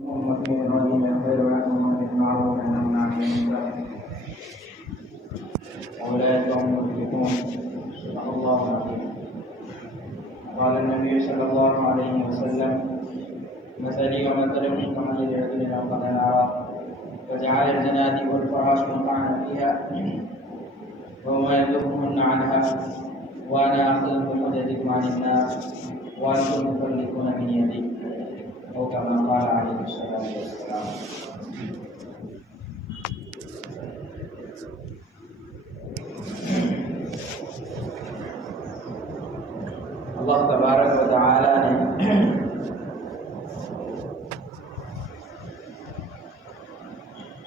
أمة الرجيم خير لكم من المعروف أن نمنع من المنكر أولئك هم المفلحون. صدق الله العظيم. قال النبي صلى الله عليه وسلم: مثلي ومثلكم كمثل رجل أوقد نارا فجعل الجنادب والفراش مقعا فيها وما يبلغهن عنها وأنا آخذ بحجتكم عن النار وأنتم تفلتون من يدي، أو كما قال عليه الصلاة والسلام. اللہ تبارک و تعالی نے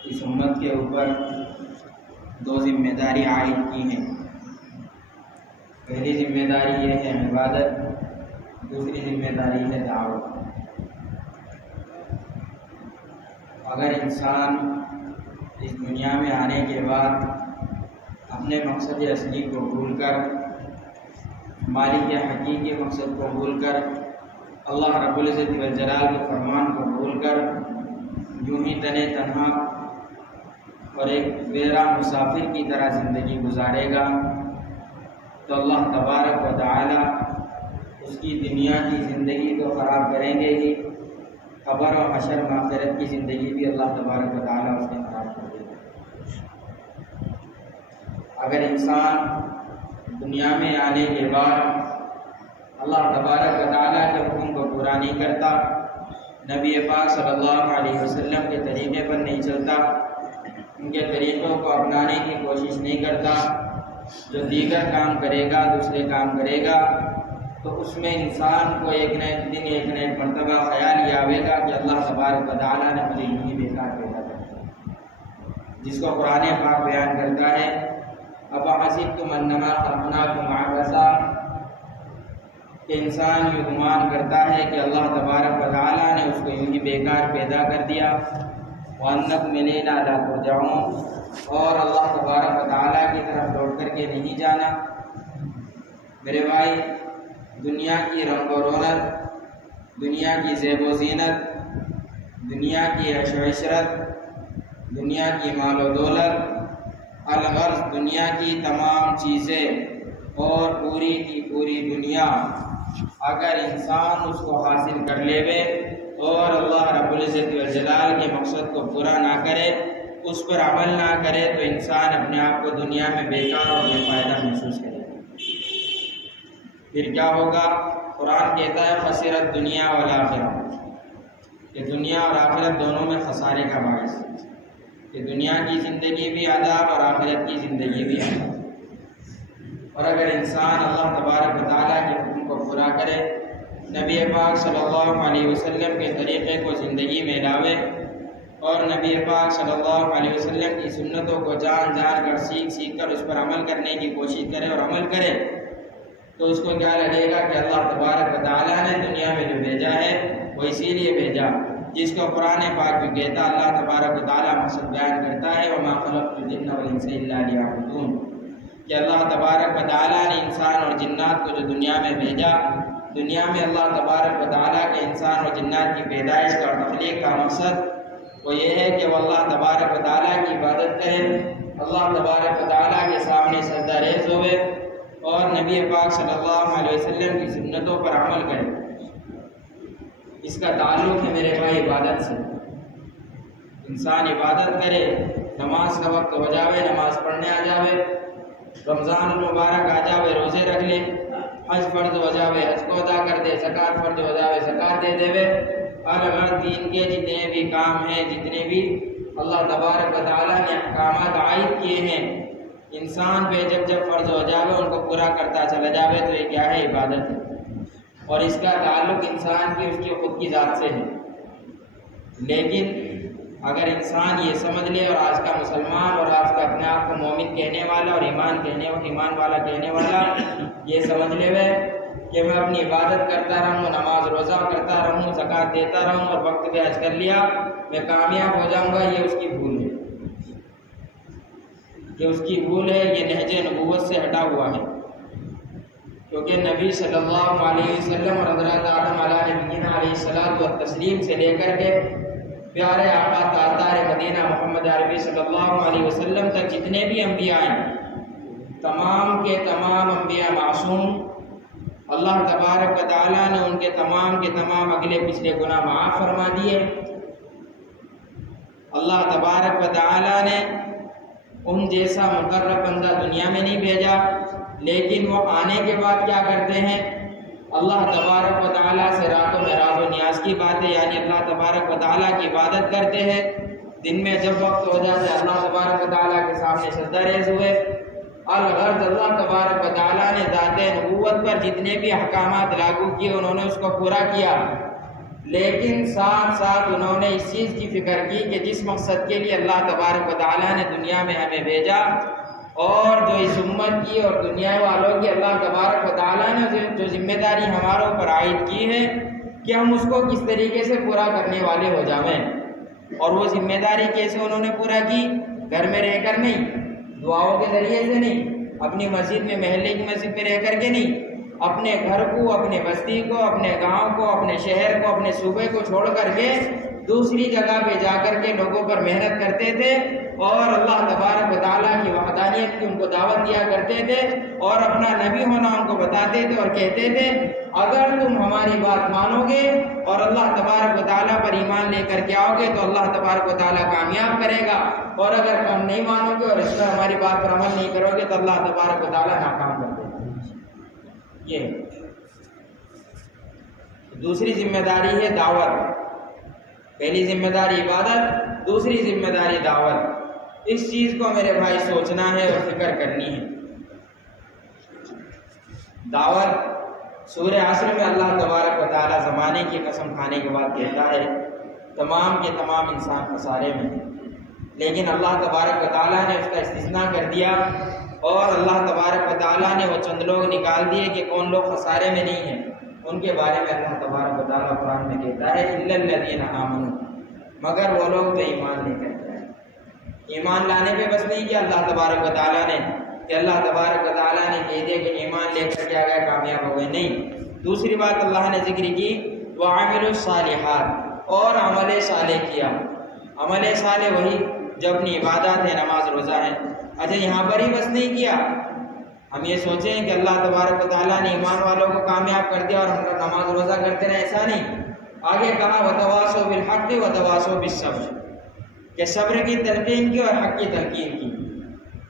اس امت کے اوپر دو ذمہ داری عائد کی ہیں۔ پہلی ذمہ داری یہ ہے عبادت، دوسری ذمہ داری ہے دعوت۔ اگر انسان اس دنیا میں آنے کے بعد اپنے مقصد اصلی کو بھول کر، مالک حقیقی مقصد کو بھول کر، اللہ رب العزت والجلال کے فرمان کو بھول کر یوں ہی تنے تنہا اور ایک بیرا مسافر کی طرح زندگی گزارے گا تو اللہ تبارک و تعالی اس کی دنیا کی زندگی تو خراب کریں گے ہی، قبر و حشر آخرت کی زندگی بھی اللہ تبارک و تعالی اس کے خراب کر دے گا۔ اگر انسان دنیا میں آنے کے بعد اللہ تبارک و تعالیٰ کے حکم کو پورا نہیں کرتا، نبی پاک صلی اللہ علیہ وسلم کے طریقے پر نہیں چلتا، ان کے طریقوں کو اپنانے کی کوشش نہیں کرتا، جو دیگر کام کرے گا، دوسرے کام کرے گا، تو اس میں انسان کو ایک نہ ایک دن ایک نہ ایک مرتبہ خیال یہ آئے گا کہ اللہ تبارک و تعالیٰ نے مجھے یوں بیکار پیدا کیا، جس کو قرآن پاک بیان کرتا ہے: افحسبتم انما خلقناکم عبثا، کہ انسان یہ گمان کرتا ہے کہ اللہ تبارک و تعالیٰ نے اس کو یوں ہی بیکار پیدا کر دیا، وَأَنَّكُمْ إِلَيْنَا لَا تُرْجَعُونَ، اور اللہ تبارک و تعالیٰ کی طرف لوٹ کر کے نہیں جانا۔ میرے بھائی، دنیا کی رنگ و رونق، دنیا کی زیب و زینت، دنیا کی عیش و عشرت، دنیا کی مال و دولت، الغرض دنیا کی تمام چیزیں اور پوری کی پوری دنیا اگر انسان اس کو حاصل کر لے اور اللہ رب العزت والجلال کے مقصد کو پورا نہ کرے، اس پر عمل نہ کرے، تو انسان اپنے آپ کو دنیا میں بیکار اور بے فائدہ محسوس کرے۔ پھر کیا ہوگا؟ قرآن کہتا ہے خسرت دنیا والآخرہ، کہ دنیا اور آخرت دونوں میں خسارے کا باعث ہے، کہ دنیا کی زندگی بھی عذاب اور آخرت کی زندگی بھی عذاب۔ اور اگر انسان اللہ تبارک و تعالیٰ کے حکم کو پورا کرے، نبی پاک صلی اللہ علیہ وسلم کے طریقے کو زندگی میں لاوے اور نبی پاک صلی اللہ علیہ وسلم کی سنتوں کو جان کر سیکھ کر اس پر عمل کرنے کی کوشش کرے اور عمل کرے، تو اس کو کیا لگے گا کہ اللہ تبارک و تعالیٰ نے دنیا میں جو بھیجا ہے وہ اسی لیے بھیجا، جس کو قرآن پاک بھی کہتا، اللہ تبارک و تعالیٰ مقصد بیان کرتا ہے وَمَا خَلَقْتُ الْجِنَّ وَالْإِنسَ إِلَّا لِيَعْبُدُونِ، کہ اللہ تبارک و تعالیٰ نے انسان اور جنات کو جو دنیا میں بھیجا، دنیا میں اللہ تبارک و تعالیٰ کے انسان اور جنات کی پیدائش کا اور تخلیق کا مقصد وہ یہ ہے کہ وہ اللہ تبارک و تعالیٰ کی عبادت کرے، اللہ تبارک و تعالیٰ کے سامنے سجدہ ریز ہوئے اور نبی پاک صلی اللہ علیہ وسلم کی سنتوں پر عمل کرے۔ اس کا تعلق ہے میرے بھائی عبادت سے۔ انسان عبادت کرے، نماز کا وقت ہو جاوے، نماز پڑھنے آ جاوے، رمضان المبارک آ جاوے، روزے رکھ لے، حج فرض ہو جاوے، حج کو ادا کر دے، زکوٰۃ فرض ہو جاوے، زکوٰۃ دے دے، ہر دین کے جتنے بھی کام ہیں، جتنے بھی اللہ تبارک و تعالیٰ نے احکامات عائد کیے ہیں، انسان پہ جب فرض ہو جاوے ان کو پورا کرتا چلا جاوے، تو یہ کیا ہے؟ عبادت ہے۔ اور اس کا تعلق انسان کی اس کی خود کی ذات سے ہے۔ لیکن اگر انسان یہ سمجھ لے، اور آج کا مسلمان اور آج کا اپنے آپ کو مومن کہنے والا اور ایمان والا کہنے والا یہ سمجھ لے کہ میں اپنی عبادت کرتا رہوں، نماز روزہ کرتا رہوں، زکوٰۃ دیتا رہوں اور وقت پہ حج کر لیا، میں کامیاب ہو جاؤں گا، یہ اس کی بھول ہے، یہ نہج نبوت سے ہٹا ہوا ہے۔ کیونکہ نبی صلی اللہ علیہ وسلم اور حضرت آدم علیہ نبینا علیہ الصلوۃ والتسلیم سے لے کر کے پیارے آقا تاجدار مدینہ محمد عربی صلی اللہ علیہ وسلم تک جتنے بھی انبیاء ہیں، تمام کے تمام انبیاء معصوم، اللہ تبارک و تعالیٰ نے ان کے تمام اگلے پچھلے گناہ معاف فرما دیے۔ اللہ تبارک و تعالیٰ نے ان جیسا مقرب بندہ دنیا میں نہیں بھیجا، لیکن وہ آنے کے بعد کیا کرتے ہیں؟ اللہ تبارک و تعالیٰ سے رات و معراج و نیاز کی باتیں، یعنی اللہ تبارک و تعالیٰ کی عبادت کرتے ہیں۔ دن میں جب وقت ہو جاتا ہے اللہ تبارک و تعالیٰ کے سامنے سجدہ ریز ہوئے۔ الغرض اللہ تبارک و تعالیٰ نے ذات نبوت پر جتنے بھی احکامات لاگو کیے انہوں نے اس کو پورا کیا، لیکن ساتھ ساتھ انہوں نے اس چیز کی فکر کی کہ جس مقصد کے لیے اللہ تبارک و تعالیٰ نے دنیا میں ہمیں بھیجا، اور جو اس امت کی اور دنیا والوں کی اللہ تبارک و تعالیٰ نے جو ذمہ داری ہمارے اوپر عائد کی ہے کہ ہم اس کو کس طریقے سے پورا کرنے والے ہو جائیں۔ اور وہ ذمہ داری کیسے انہوں نے پورا کی؟ گھر میں رہ کر نہیں، دعاؤں کے ذریعے سے نہیں، اپنی مسجد میں، محلے کی مسجد میں رہ کر کے نہیں، اپنے گھر کو، اپنے بستی کو، اپنے گاؤں کو، اپنے شہر کو، اپنے صوبے کو چھوڑ کر کے دوسری جگہ پہ جا کر کے لوگوں پر محنت کرتے تھے، اور اللہ تبارک و تعالیٰ کی وحدانیت کی ان کو دعوت دیا کرتے تھے، اور اپنا نبی ہونا ان کو بتاتے تھے اور کہتے تھے اگر تم ہماری بات مانو گے اور اللہ تبارک و تعالیٰ پر ایمان لے کر کے آؤ گے تو اللہ تبارک و تعالیٰ کامیاب کرے گا، اور اگر تم نہیں مانو گے اور اس پر ہماری بات پر عمل نہیں کرو گے تو اللہ تبارک و تعالیٰ ناکام کر دے گا۔ یہ دوسری ذمہ داری ہے دعوت۔ پہلی ذمہ داری عبادت، دوسری ذمہ داری دعوت۔ اس چیز کو میرے بھائی سوچنا ہے اور فکر کرنی ہے۔ دعوت سورہ عصر میں اللہ تبارک و تعالیٰ زمانے کی قسم کھانے کے بعد کہتا ہے تمام کے تمام انسان خسارے میں، لیکن اللہ تبارک و تعالیٰ نے اس کا استثناء کر دیا، اور اللہ تبارک و تعالیٰ نے وہ چند لوگ نکال دیے کہ کون لوگ خسارے میں نہیں ہیں۔ ان کے بارے میں اللہ تبارک و تعالیٰ قرآن میں کہتا ہے الا الذین آمنوا، مگر وہ لوگ جو ایمان لے کر کے آئے۔ ایمان لانے پہ بس نہیں کیا اللہ تبارک و تعالیٰ نے کہ اللہ تبارک و تعالیٰ نے کہہ دیا کہ ایمان لے کر کے آ گئے کامیاب ہو گئے، نہیں۔ دوسری بات اللہ نے ذکر کی وعملوا الصالحات، اور عمل صالح کیا۔ عمل صالح وہی جو اپنی عبادات ہے، نماز روزہ ہے۔ اچھا یہاں پر ہی بس نہیں کیا، ہم یہ سوچیں کہ اللہ تبارک و تعالیٰ نے ایمان والوں کو کامیاب کر دیا اور ہم لوگ نماز روزہ کرتے رہے، ایسا نہیں۔ آگے کہا وتواصوا بالحق وتواصوا بالصبر، کہ صبر کی تلقین کی اور حق کی تلقین کی۔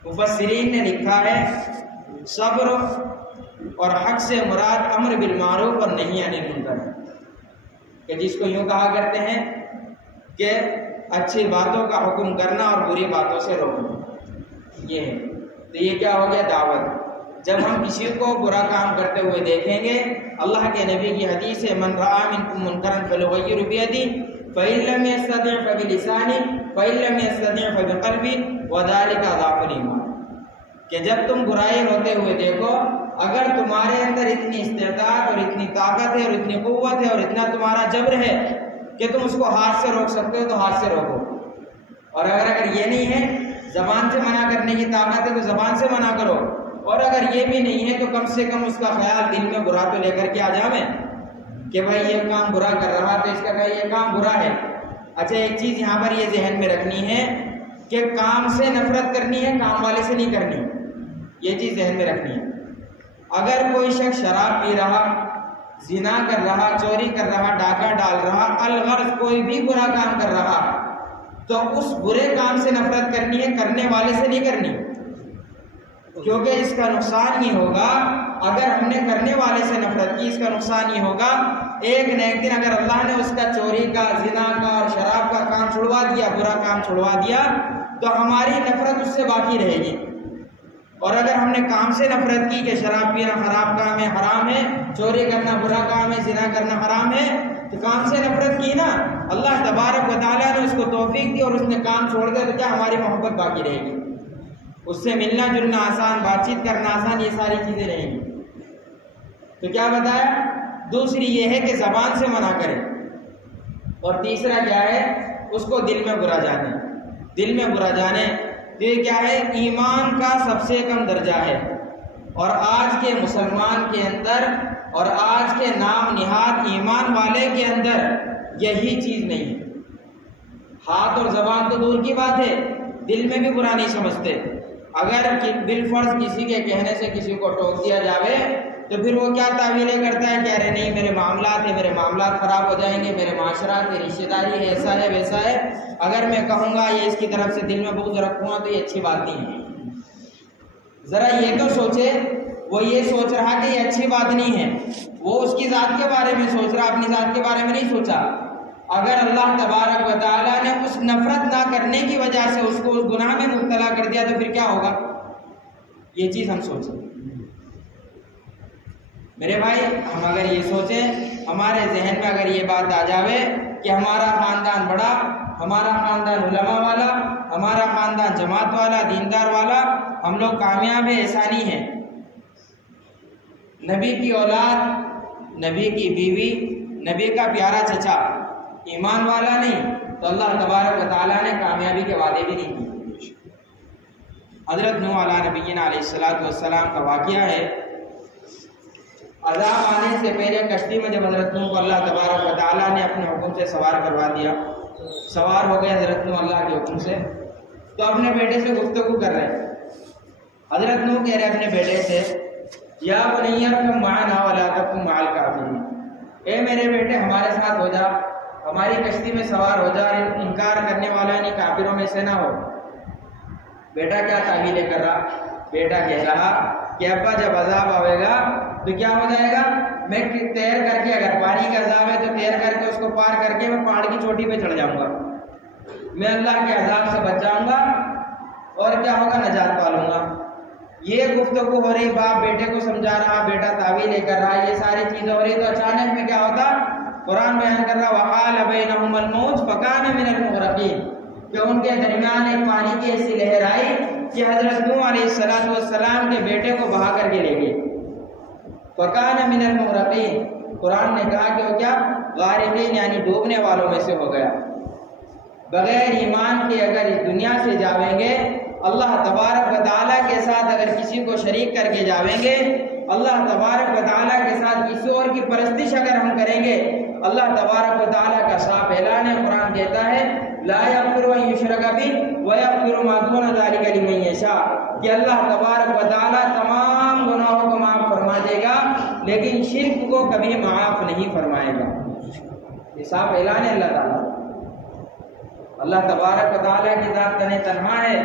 مفسرین نے لکھا ہے صبر اور حق سے مراد امر بالمعروف اور نہی عن المنکر، کہ جس کو یوں کہا کرتے ہیں کہ اچھی باتوں کا حکم کرنا اور بری باتوں سے روکنا، یہ ہے۔ تو یہ کیا ہو گیا؟ دعوت۔ جب ہم کسی کو برا کام کرتے ہوئے دیکھیں گے، اللہ کے نبی کی حدیث ہے من رأى منکم منکرا فلیغیرہ بیدہ فإن لم يستطع فبلسانہ فإن لم يستطع فبقلبہ وذلک ضعف الایمان، کہ جب تم برائی ہوتے ہوئے دیکھو، اگر تمہارے اندر اتنی استطاعت اور اتنی طاقت ہے اور اتنی قوت ہے اور اتنا تمہارا جبر ہے کہ تم اس کو ہاتھ سے روک سکتے ہو تو ہاتھ سے روکو، اور اگر یہ نہیں ہے، زبان سے منع کرنے کی طاقت ہے تو زبان سے منع کرو، اور اگر یہ بھی نہیں ہے تو کم سے کم اس کا خیال دل میں برا تو لے کر کے آ جاویں کہ بھائی یہ کام برا کر رہا تو اس کا کہ یہ کام برا ہے۔ اچھا ایک چیز یہاں پر یہ ذہن میں رکھنی ہے کہ کام سے نفرت کرنی ہے، کام والے سے نہیں کرنی، یہ چیز ذہن میں رکھنی ہے۔ اگر کوئی شخص شراب پی رہا، زنا کر رہا، چوری کر رہا، ڈاکہ ڈال رہا، الغرض کوئی بھی برا کام کر رہا، تو اس برے کام سے نفرت کرنی ہے، کرنے والے سے نہیں کرنی، کیونکہ اس کا نقصان یہ ہوگا اگر ہم نے کرنے والے سے نفرت کی، اس کا نقصان یہ ہوگا ایک نہ ایک دن اگر اللہ نے اس کا چوری کا، زنا کا اور شراب کا کام چھڑوا دیا، برا کام چھڑوا دیا، تو ہماری نفرت اس سے باقی رہے گی۔ اور اگر ہم نے کام سے نفرت کی کہ شراب پینا خراب کام ہے، حرام ہے، چوری کرنا برا کام ہے، زنا کرنا حرام ہے، تو کام سے نفرت کی نا، اللہ تبارک و تعالیٰ نے اس کو توفیق دی اور اس نے کام چھوڑ دیا، تو کیا ہماری محبت باقی رہے گی؟ اس سے ملنا جلنا آسان، بات چیت کرنا آسان، یہ ساری چیزیں رہیں گی۔ تو کیا بتایا؟ دوسری یہ ہے کہ زبان سے منع کرے، اور تیسرا کیا ہے؟ اس کو دل میں برا جانے، دل میں برا جانے۔ یہ کیا ہے؟ ایمان کا سب سے کم درجہ ہے، اور آج کے مسلمان کے اندر اور آج کے نام نہاد ایمان والے کے اندر یہی چیز نہیں ہے۔ ہاتھ اور زبان تو دور کی بات ہے، دل میں بھی برا نہیں سمجھتے۔ اگر بالفرض کسی کے کہنے سے کسی کو ٹوک دیا جاوے تو پھر وہ کیا تعویلیں کرتا ہے کہ ارے نہیں میرے معاملات ہیں، میرے معاملات خراب ہو جائیں گے، میرے معاشرات ہے، رشتہ داری ہے، ایسا ہے ویسا ہے، اگر میں کہوں گا یہ اس کی طرف سے دل میں بغض رکھوں گا تو یہ اچھی بات نہیں ہے۔ ذرا یہ تو سوچے، وہ یہ سوچ رہا کہ یہ اچھی بات نہیں ہے، وہ اس کی ذات کے بارے میں سوچ رہا، اپنی ذات کے بارے میں نہیں سوچا۔ اگر اللہ تبارک و تعالیٰ نے اس نفرت نہ کرنے کی وجہ سے اس کو اس گناہ میں مبتلا کر دیا تو پھر کیا ہوگا؟ یہ چیز ہم سوچیں میرے بھائی۔ ہم اگر یہ سوچیں، ہمارے ذہن میں اگر یہ بات آ جاوے کہ ہمارا خاندان بڑا، ہمارا خاندان علماء والا، ہمارا خاندان جماعت والا، دیندار والا، ہم لوگ کامیاب ہیں، ایسا نہیں ہے۔ نبی کی اولاد، نبی کی بیوی، نبی کا پیارا چچا ایمان والا نہیں تو اللہ تبارک و تعالیٰ نے کامیابی کے وعدے بھی نہیں کیے۔ حضرت نوح علیہ نبینا علیہ السلام کا واقعہ ہے، عذاب آنے سے پہلے کشتی میں جب حضرت نوح کو اللہ تبارک و تعالیٰ نے اپنے حکم سے سوار کروا دیا، سوار ہو گئے حضرت نوح اللہ کے حکم سے، تو اپنے بیٹے سے گفتگو کر رہے ہیں۔ حضرت نوح کہہ رہے اپنے بیٹے سے، یا بنی ارکب معنا ولا تکن مع الکافرین، اے میرے بیٹے ہمارے ساتھ ہو جا، ہماری کشتی میں سوار ہو جا، انکار کرنے والا یعنی کافروں میں سے نہ ہو۔ بیٹا کیا تعویلیں کر رہا؟ بیٹا کہہ رہا کہ ابا جب عذاب آئے گا تو کیا ہو جائے گا، میں تیر کر کے، اگر پانی کا عذاب ہے تو تیر کر کے اس کو پار کر کے میں پہاڑ کی چوٹی پہ چڑھ جاؤں گا، میں اللہ کے عذاب سے بچ جاؤں گا اور کیا ہوگا، نجات پالوں گا۔ یہ گفتگو ہو رہی، باپ بیٹے کو سمجھا رہا، بیٹا تعویلیں کر رہا، یہ ساری چیزیں ہو رہی، تو اچانک میں کیا ہوتا، قرآن بیان کر رہا وحال بینہم الموج فکان من المغرقین، کہ ان کے درمیان ایک پانی کی ایسی لہر آئی کہ حضرت نوح علیہ السلام کے بیٹے کو بہا کر کے لے گئی۔ فکان من المغرقین، قرآن نے کہا کہ وہ کیا، غارقین یعنی ڈوبنے والوں میں سے ہو گیا۔ بغیر ایمان کے اگر اس دنیا سے جاویں گے، اللہ تبارک و تعالیٰ کے ساتھ اگر کسی کو شریک کر کے جاویں گے، اللہ تبارک و تعالیٰ کے ساتھ کسی اور کی پرستش اگر ہم کریں گے، اللہ تبارک و تعالیٰ کا صاف اعلان ہے، قرآن کہتا ہے لا یغفر ان یشرک بہ ویغفر ما دون ذلک لمن یشاء، کہ اللہ تبارک و تعالیٰ تمام گناہوں کو معاف فرما دے گا لیکن شرک کو کبھی معاف نہیں فرمائے گا۔ یہ صاف اعلان ہے اللہ تعالیٰ۔ اللہ تبارک و تعالیٰ کی ذات تن تنہا ہے،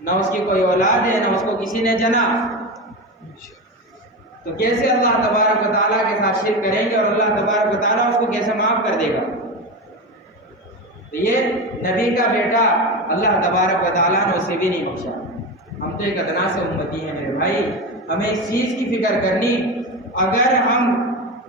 نہ اس کی کوئی اولاد ہے، نہ اس کو کسی نے جنا، تو کیسے اللہ تبارک و تعالیٰ کے ساتھ شرک کریں گے اور اللہ تبارک و تعالیٰ اس کو کیسے معاف کر دے گا؟ تو یہ نبی کا بیٹا اللہ تبارک و تعالیٰ نے اسے بھی نہیں بخشا۔ ہم تو ایک ادنا سے امتی ہیں میرے بھائی، ہمیں اس چیز کی فکر کرنی، اگر ہم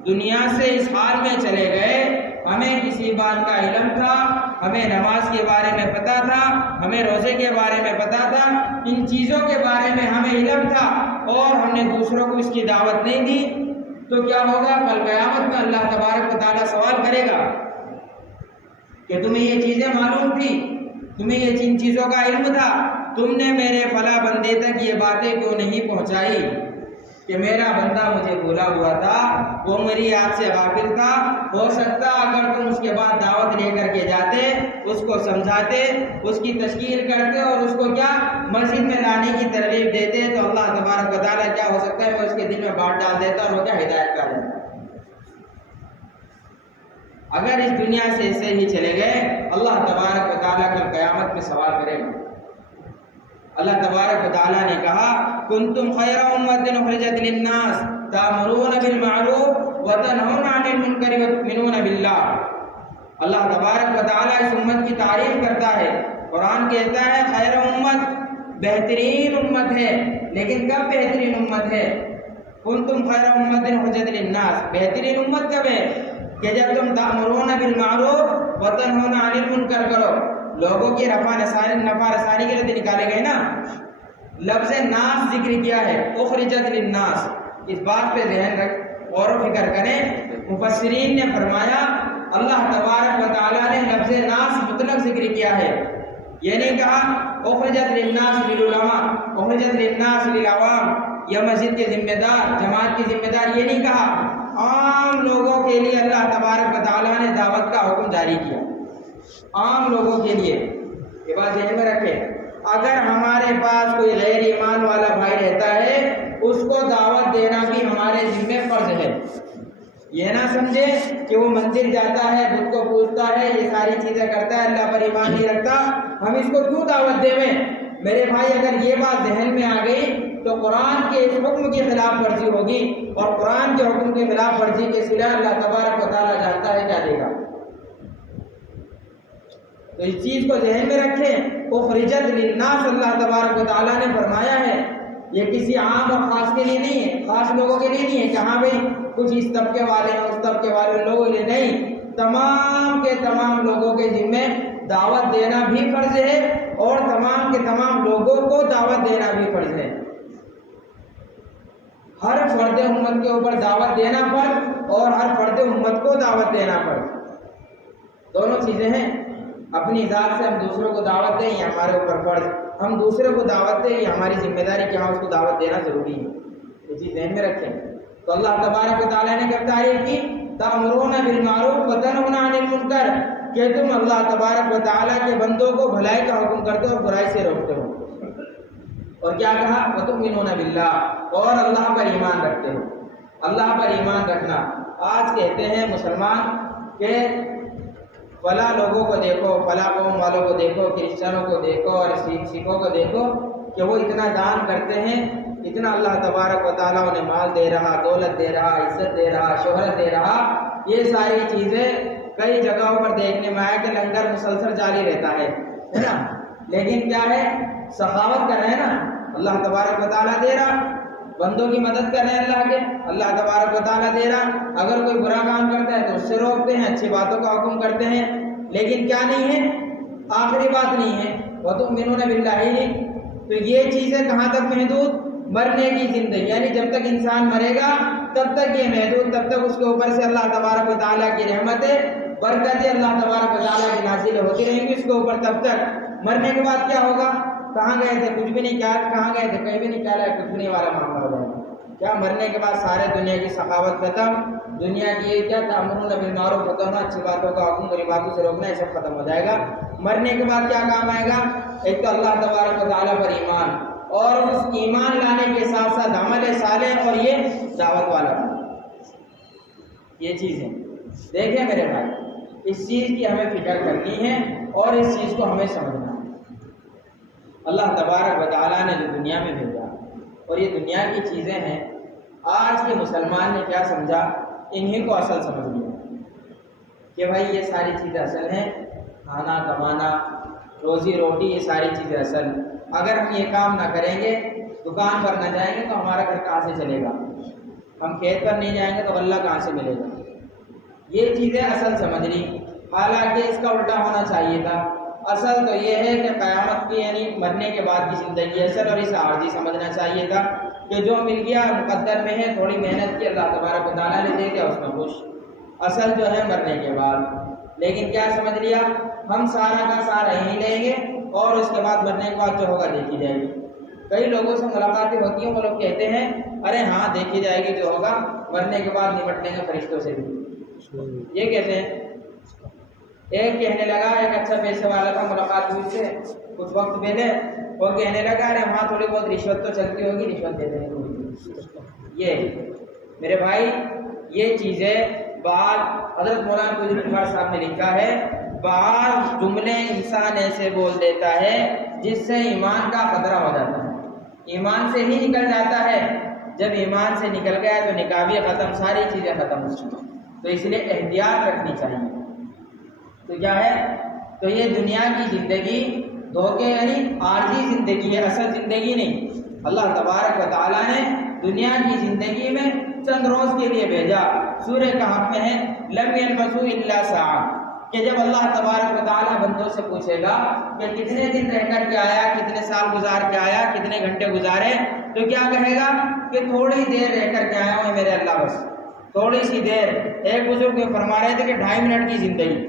دنیا سے اس حال میں چلے گئے، ہمیں کسی بات کا علم تھا، ہمیں نماز کے بارے میں پتا تھا، ہمیں روزے کے بارے میں پتا تھا، ان چیزوں کے بارے میں ہمیں علم تھا اور ہم نے دوسروں کو اس کی دعوت نہیں دی، تو کیا ہوگا، کل قیامت میں اللہ تبارک و تعالیٰ سوال کرے گا کہ تمہیں یہ چیزیں معلوم تھی، تمہیں یہ جن چیزوں کا علم تھا، تم نے میرے فلاں بندے تک یہ باتیں کیوں نہیں پہنچائی کہ میرا بندہ مجھے بھولا ہوا تھا، وہ میری یاد سے غافل تھا، ہو سکتا اگر تم اس کے بعد دعوت لے کر کے جاتے، اس کو سمجھاتے، اس کی تشکیل کرتے اور اس کو کیا مسجد میں لانے کی ترغیب دیتے، تو اللہ تبارک و تعالیٰ کیا ہو سکتا ہے وہ اس کے دل میں بات ڈال دیتا اور وہ کیا ہدایت کر دیتا۔ اگر اس دنیا سے ایسے ہی چلے گئے، اللہ تبارک و تعالیٰ کل قیامت میں سوال کرے گا۔ اللہ تبارک و تعالیٰ نے کہا کنتم خیر امۃ اخرجت للناس تأمرون بالمعروف وتنہون عن المنکر وتؤمنون باللہ۔ اللہ تبارک و تعالیٰ اس امت کی تعریف کرتا ہے، قرآن کہتا ہے خیر امت، بہترین امت ہے، لیکن کب بہترین امت ہے؟ کنتم خیر امۃ اخرجت للناس، بہترین امت کب ہے؟ کہ جب تم تأمرون بالمعروف وتنہون عن المنکر کرو، لوگوں کی نفع رسانی کے لیے نکالے گئے نا، لفظ ناس ذکر کیا ہے، اخرجت للناس، اس بات پہ ذہن رکھ، غور و فکر کریں۔ مفسرین نے فرمایا اللہ تبارک و تعالیٰ نے لفظ ناس مطلق ذکر کیا ہے، یہ نہیں کہا اخرجت للناس للعلماء، اخرجت للناس للعوام، یا مسجد کے ذمہ دار، جماعت کی ذمہ دار، یہ نہیں کہا، عام لوگوں کے لیے اللہ تبارک و تعالیٰ نے دعوت کا حکم جاری کیا۔ عام لوگوں کے لیے، یہ بات ذہن میں رکھیں، اگر ہمارے پاس کوئی غیر ایمان والا بھائی رہتا ہے اس کو دعوت دینا بھی ہمارے ذمہ فرض ہے۔ یہ نہ سمجھے کہ وہ مندر جاتا ہے، بت کو پوجتا ہے، یہ ساری چیزیں کرتا ہے، اللہ پر ایمان نہیں رکھتا، ہم اس کو کیوں دعوت دیں؟ میرے بھائی اگر یہ بات ذہن میں آ گئی تو قرآن کے اس حکم کی خلاف ورزی ہوگی، اور قرآن کے حکم کی خلاف ورزی کے سلا اللہ تبارک و تعالیٰ جانتا ہے کیا دے گا۔ تو اس چیز کو ذہن میں رکھیں، اخرجت للناس اللہ تبارک و تعالیٰ نے فرمایا ہے، یہ کسی عام اور خاص کے لیے نہیں ہے، خاص لوگوں کے لیے نہیں ہے کہ ہاں بھائی کچھ اس طبقے والے ہیں، اس طبقے والے لوگوں کے لیے نہیں، تمام کے تمام لوگوں کے ذمے دعوت دینا بھی فرض ہے، اور تمام کے تمام لوگوں کو دعوت دینا بھی فرض ہے۔ ہر فرد امت کے اوپر دعوت دینا فرض، اور ہر فرد امت کو دعوت دینا فرض، دونوں چیزیں ہیں۔ اپنی ذات سے ہم دوسروں کو دعوت دیں، یہ ہمارے اوپر فرض، ہم دوسرے کو دعوت دیں، یہ ہماری ذمہ داری کہ ہاں اس کو دعوت دینا ضروری ہے، یہ چیز ذہن میں رکھیں۔ تو اللہ تبارک و تعالیٰ نے کب تعریف کی؟ تأمرون بالمعروف وتنہون عن المنکر، کہ تم اللہ تبارک و تعالیٰ کے بندوں کو بھلائی کا حکم کرتے ہو اور برائی سے روکتے ہو، اور کیا کہا؟ وتؤمنون باللہ، اور اللہ پر ایمان رکھتے ہو۔ اللہ پر ایمان رکھنا، آج کہتے ہیں مسلمان کہ فلاں لوگوں کو دیکھو، فلاں قوم والوں کو دیکھو، کرسچنوں کو دیکھو اور سکھوں کو دیکھو کہ وہ اتنا دان کرتے ہیں، اتنا اللہ تبارک و تعالیٰ انہیں مال دے رہا، دولت دے رہا، عزت دے رہا، شہرت دے رہا، یہ ساری چیزیں کئی جگہوں پر دیکھنے میں آیا کہ لنگر مسلسل جاری رہتا ہے نا، لیکن کیا ہے؟ سخاوت کر رہے ہیں نا، اللہ تبارک و تعالیٰ دے رہا، بندوں کی مدد کر رہے ہیں اللہ کے، اللہ تبارک و تعالیٰ دے رہا، اگر کوئی برا کام کرتا ہے تو اس سے روکتے ہیں، اچھی باتوں کا حکم کرتے ہیں، لیکن کیا نہیں ہے؟ آخری بات نہیں ہے وَتُؤْمِنُونَ بِاللَّهِ، تو یہ چیزیں کہاں تک محدود؟ مرنے کی زندگی، یعنی جب تک انسان مرے گا تب تک یہ محدود، تب تک اس کے اوپر سے اللہ تبارک و تعالیٰ کی رحمتیں، برکتیں اللہ تبارک و تعالیٰ کی نازل ہوتی رہیں گی اس کے اوپر تب تک۔ مرنے کے بعد کیا ہوگا؟ کہاں گئے تھے؟ کچھ بھی نہیں کیا، کہاں گئے تھے؟ کہیں بھی نہیں کیا رہا، کچھ نہیں والا معاملہ ہو جائے گا۔ کیا مرنے کے بعد سارے دنیا کی سخاوت ختم، دنیا کی یہ کیا تأمرون بالمعروف ختم، اچھی باتوں کا حکم، بری باتوں سے روکنا، یہ سب ختم ہو جائے گا۔ مرنے کے بعد کیا کام آئے گا؟ ایک تو اللہ تبارک و تعالیٰ پر ایمان، اور اس ایمان لانے کے ساتھ ساتھ عمل صالح، اور یہ دعوت والا، یہ چیزیں دیکھیں میرے بھائی، اس چیز کی ہمیں فکر کرنی ہے اور اس چیز کو ہمیں سمجھنا ہے۔ اللہ تبارک و تعالیٰ نے جو دنیا میں بھیجا، اور یہ دنیا کی چیزیں ہیں، آج کے مسلمان نے کیا سمجھا؟ انہی کو اصل سمجھ لیا کہ بھائی یہ ساری چیزیں اصل ہیں، کھانا کمانا، روزی روٹی، یہ ساری چیزیں اصل، اگر ہم یہ کام نہ کریں گے، دکان پر نہ جائیں گے تو ہمارا گھر کہاں سے چلے گا، ہم کھیت پر نہیں جائیں گے تو غلہ کہاں سے ملے گا، یہ چیزیں اصل سمجھ لی۔ حالانکہ اس کا الٹا ہونا چاہیے تھا، اصل تو یہ ہے کہ قیامت کی یعنی مرنے کے بعد کی زندگی اصل، اور اسے عارضی سمجھنا چاہیے تھا کہ جو مل گیا مقدر میں ہے، تھوڑی محنت کی، اللہ تبارک و تعالیٰ نے دے دیا، اس میں خوش، اصل جو ہے مرنے کے بعد۔ لیکن کیا سمجھ لیا؟ ہم سارا کا سارا ہی لیں گے اور اس کے بعد مرنے کے بعد جو ہوگا دیکھی جائے گی۔ کئی لوگوں سے ملاقاتیں ہوتی ہیں، وہ لوگ کہتے ہیں ارے ہاں دیکھی جائے گی جو ہوگا، مرنے کے بعد نمٹنے کے فرشتوں سے بھی، یہ کہتے ہیں۔ ایک کہنے لگا، ایک اچھا پیسے والا تھا، ملاقات ہوئی سے کچھ وقت پہلے، وہ کہنے لگا ارے وہاں تھوڑی بہت رشوت تو چلتی ہوگی، رشوت دے دیں گے۔ یہ میرے بھائی یہ چیزیں بعض حضرت مولانا قدر عمر صاحب نے لکھا ہے، بعض جملے انسان ایسے بول دیتا ہے جس سے ایمان کا خطرہ ہو جاتا ہے، ایمان سے ہی نکل جاتا ہے، جب ایمان سے نکل گیا تو نکاح بھی ختم، ساری چیزیں ختم ہو چکی، تو اس لیے احتیاط رکھنی چاہیے۔ تو کیا ہے؟ تو یہ دنیا کی زندگی دھوکے یعنی عارضی زندگی ہے، اصل زندگی نہیں۔ اللہ تبارک و تعالیٰ نے دنیا کی زندگی میں چند روز کے لیے بھیجا، سورہ کہف میں ہے لم يلبثوا الا ساعۃ، کہ جب اللہ تبارک و تعالیٰ بندوں سے پوچھے گا کہ کتنے دن رہ کر کے آیا، کتنے سال گزار کے آیا، کتنے گھنٹے گزارے، تو کیا کہے گا کہ تھوڑی دیر رہ کر کے آیا ہوں میرے اللہ، بس تھوڑی سی دیر۔ ایک بزرگ فرما رہے تھے کہ 2.5 منٹ کی زندگی،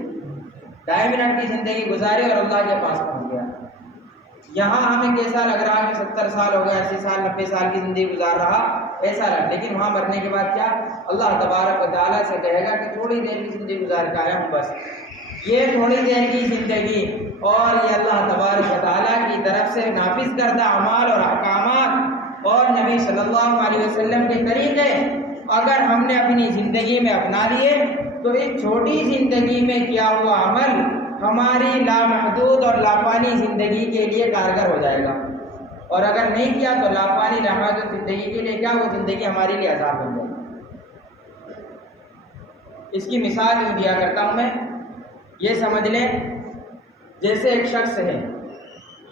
2.5 منٹ کی زندگی گزاری اور اللہ کے پاس پہنچ گیا۔ یہاں ہمیں کیسا لگ رہا ہے کہ 70 سال ہو گیا، 80 سال 90 سال کی زندگی گزار رہا، ایسا لگ، لیکن وہاں مرنے کے بعد کیا اللہ تبارک و تعالیٰ سے کہے گا کہ تھوڑی دیر کی زندگی گزار کے آیا ہوں بس۔ یہ تھوڑی دیر کی زندگی اور یہ اللہ تبارک و تعالیٰ کی طرف سے نافذ کردہ اعمال اور احکامات اور نبی صلی اللہ علیہ وسلم کے طریقے اگر ہم نے اپنی زندگی میں اپنا لیے تو ایک چھوٹی زندگی میں کیا ہوا عمل ہماری لامحدود اور لاپانی زندگی کے لیے کارگر ہو جائے گا، اور اگر نہیں کیا تو لاپانی لامحدود زندگی کے لیے کیا وہ زندگی ہمارے لیے عذاب بن جائے گی۔ اس کی مثال یوں دیا کرتا ہوں میں، یہ سمجھ لیں جیسے ایک شخص ہے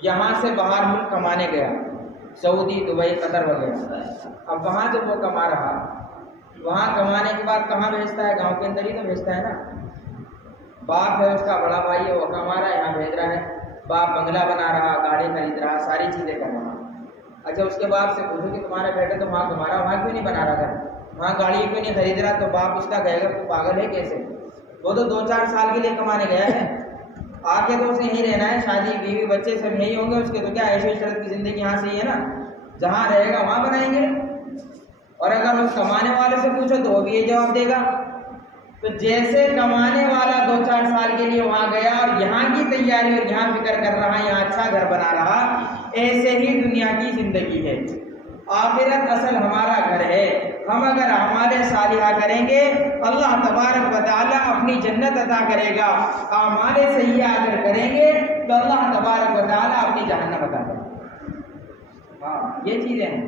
یہاں سے باہر ملک کمانے گیا، سعودی، دبئی، قطر وغیرہ، اب وہاں جب وہ کما رہا، وہاں کمانے کے بعد کہاں بھیجتا ہے؟ گاؤں کے اندر ہی تو بھیجتا ہے نا۔ باپ ہے اس کا، بڑا بھائی ہے، وہ کما رہا ہے، یہاں بھیج رہا ہے، باپ بنگلہ بنا رہا، گاڑی خرید رہا، ساری چیزیں کر رہا۔ اچھا اس کے باپ سے پوچھو کہ تمہارے بیٹے تو وہاں کما رہا، وہاں کیوں نہیں بنا رہا گھر، وہاں گاڑی کیوں نہیں خرید رہا؟ تو باپ اس کا کہے گا تو پاگل ہے کیسے، وہ تو 2-4 سال کے لیے کمانے گیا ہے، آ کے تو اسے یہیں رہنا ہے، شادی بیوی بچے سب یہی ہوں گے اس کے، تو کیا عیش و عشرت کی زندگی یہاں سے ہی ہے نا، جہاں رہے گا وہاں بنائیں گے۔ اور اگر اس کمانے والے سے پوچھو تو وہ بھی یہ جواب دے گا۔ تو جیسے کمانے والا 2-4 سال کے لیے وہاں گیا اور یہاں کی تیاری اور یہاں فکر کر رہا، یہاں اچھا گھر بنا رہا، ایسے ہی دنیا کی زندگی ہے۔ آخرت اصل ہمارا گھر ہے، ہم اگر اعمال صالحہ کریں گے اللہ تبارک و تعالیٰ اپنی جنت عطا کرے گا، اعمال سیئہ اگر کریں گے تو اللہ تبارک و تعالیٰ اپنی جہنم عطا کرے گا۔ ہاں یہ چیزیں ہیں،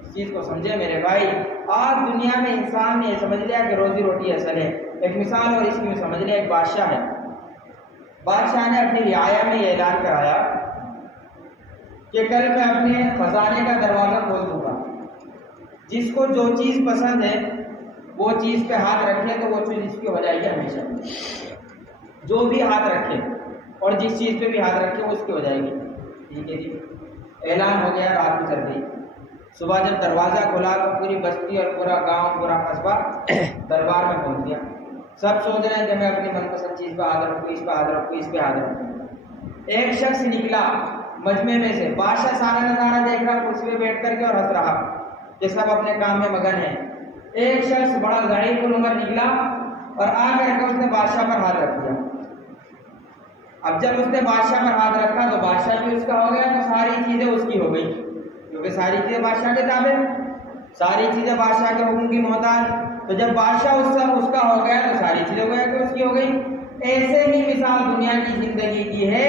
اس چیز کو سمجھے میرے بھائی۔ آج دنیا میں انسان نے یہ سمجھ لیا کہ روزی روٹی اصل ہے۔ ایک مثال اور اس میں سمجھ لیا، ایک بادشاہ ہے، بادشاہ نے اپنی رعایا میں یہ اعلان کرایا کہ کل میں اپنے خزانے کا دروازہ کھول دوں گا، جس کو جو چیز پسند ہے وہ چیز پہ ہاتھ رکھے تو وہ چیز اس کی ہو جائے گی ہمیشہ، جو بھی ہاتھ رکھے اور جس چیز پہ بھی ہاتھ رکھے وہ اس کی ہو جائے گی۔ ٹھیک ہے جی، اعلان ہو گیا، رات گزر گئی۔ صبح جب دروازہ کھلا تو پوری بستی اور پورا گاؤں، پورا قصبہ دربار میں پہنچ گیا۔ سب سوچ رہے ہیں کہ میں اپنی من پسند چیز پہ ہاتھ رکھوں، اس پہ ہاتھ رکھوں، اس پہ ہاتھ رکھوں۔ ایک شخص نکلا مجمع میں سے، بادشاہ سارا نظارہ دیکھ رہا کرسی پہ بیٹھ کر کے اور ہنس رہا کہ سب اپنے کام میں مگن ہیں۔ ایک شخص بڑا ضعیف العمر نکلا اور آ کر کے اس نے بادشاہ پر ہاتھ رکھ دیا۔ اب جب اس نے بادشاہ پر ہاتھ رکھا تو بادشاہ بھی اس کا ہو گیا، تو ساری چیزیں اس کی ہو گئی، کیونکہ ساری چیزیں بادشاہ کے تابع، ساری چیزیں بادشاہ کے حکم کی محتاج۔ تو جب بادشاہ اس کا ہو گیا تو ساری چیزیں گویا کہ اس کی ہو گئی۔ ایسے ہی مثال دنیا کی زندگی کی ہے۔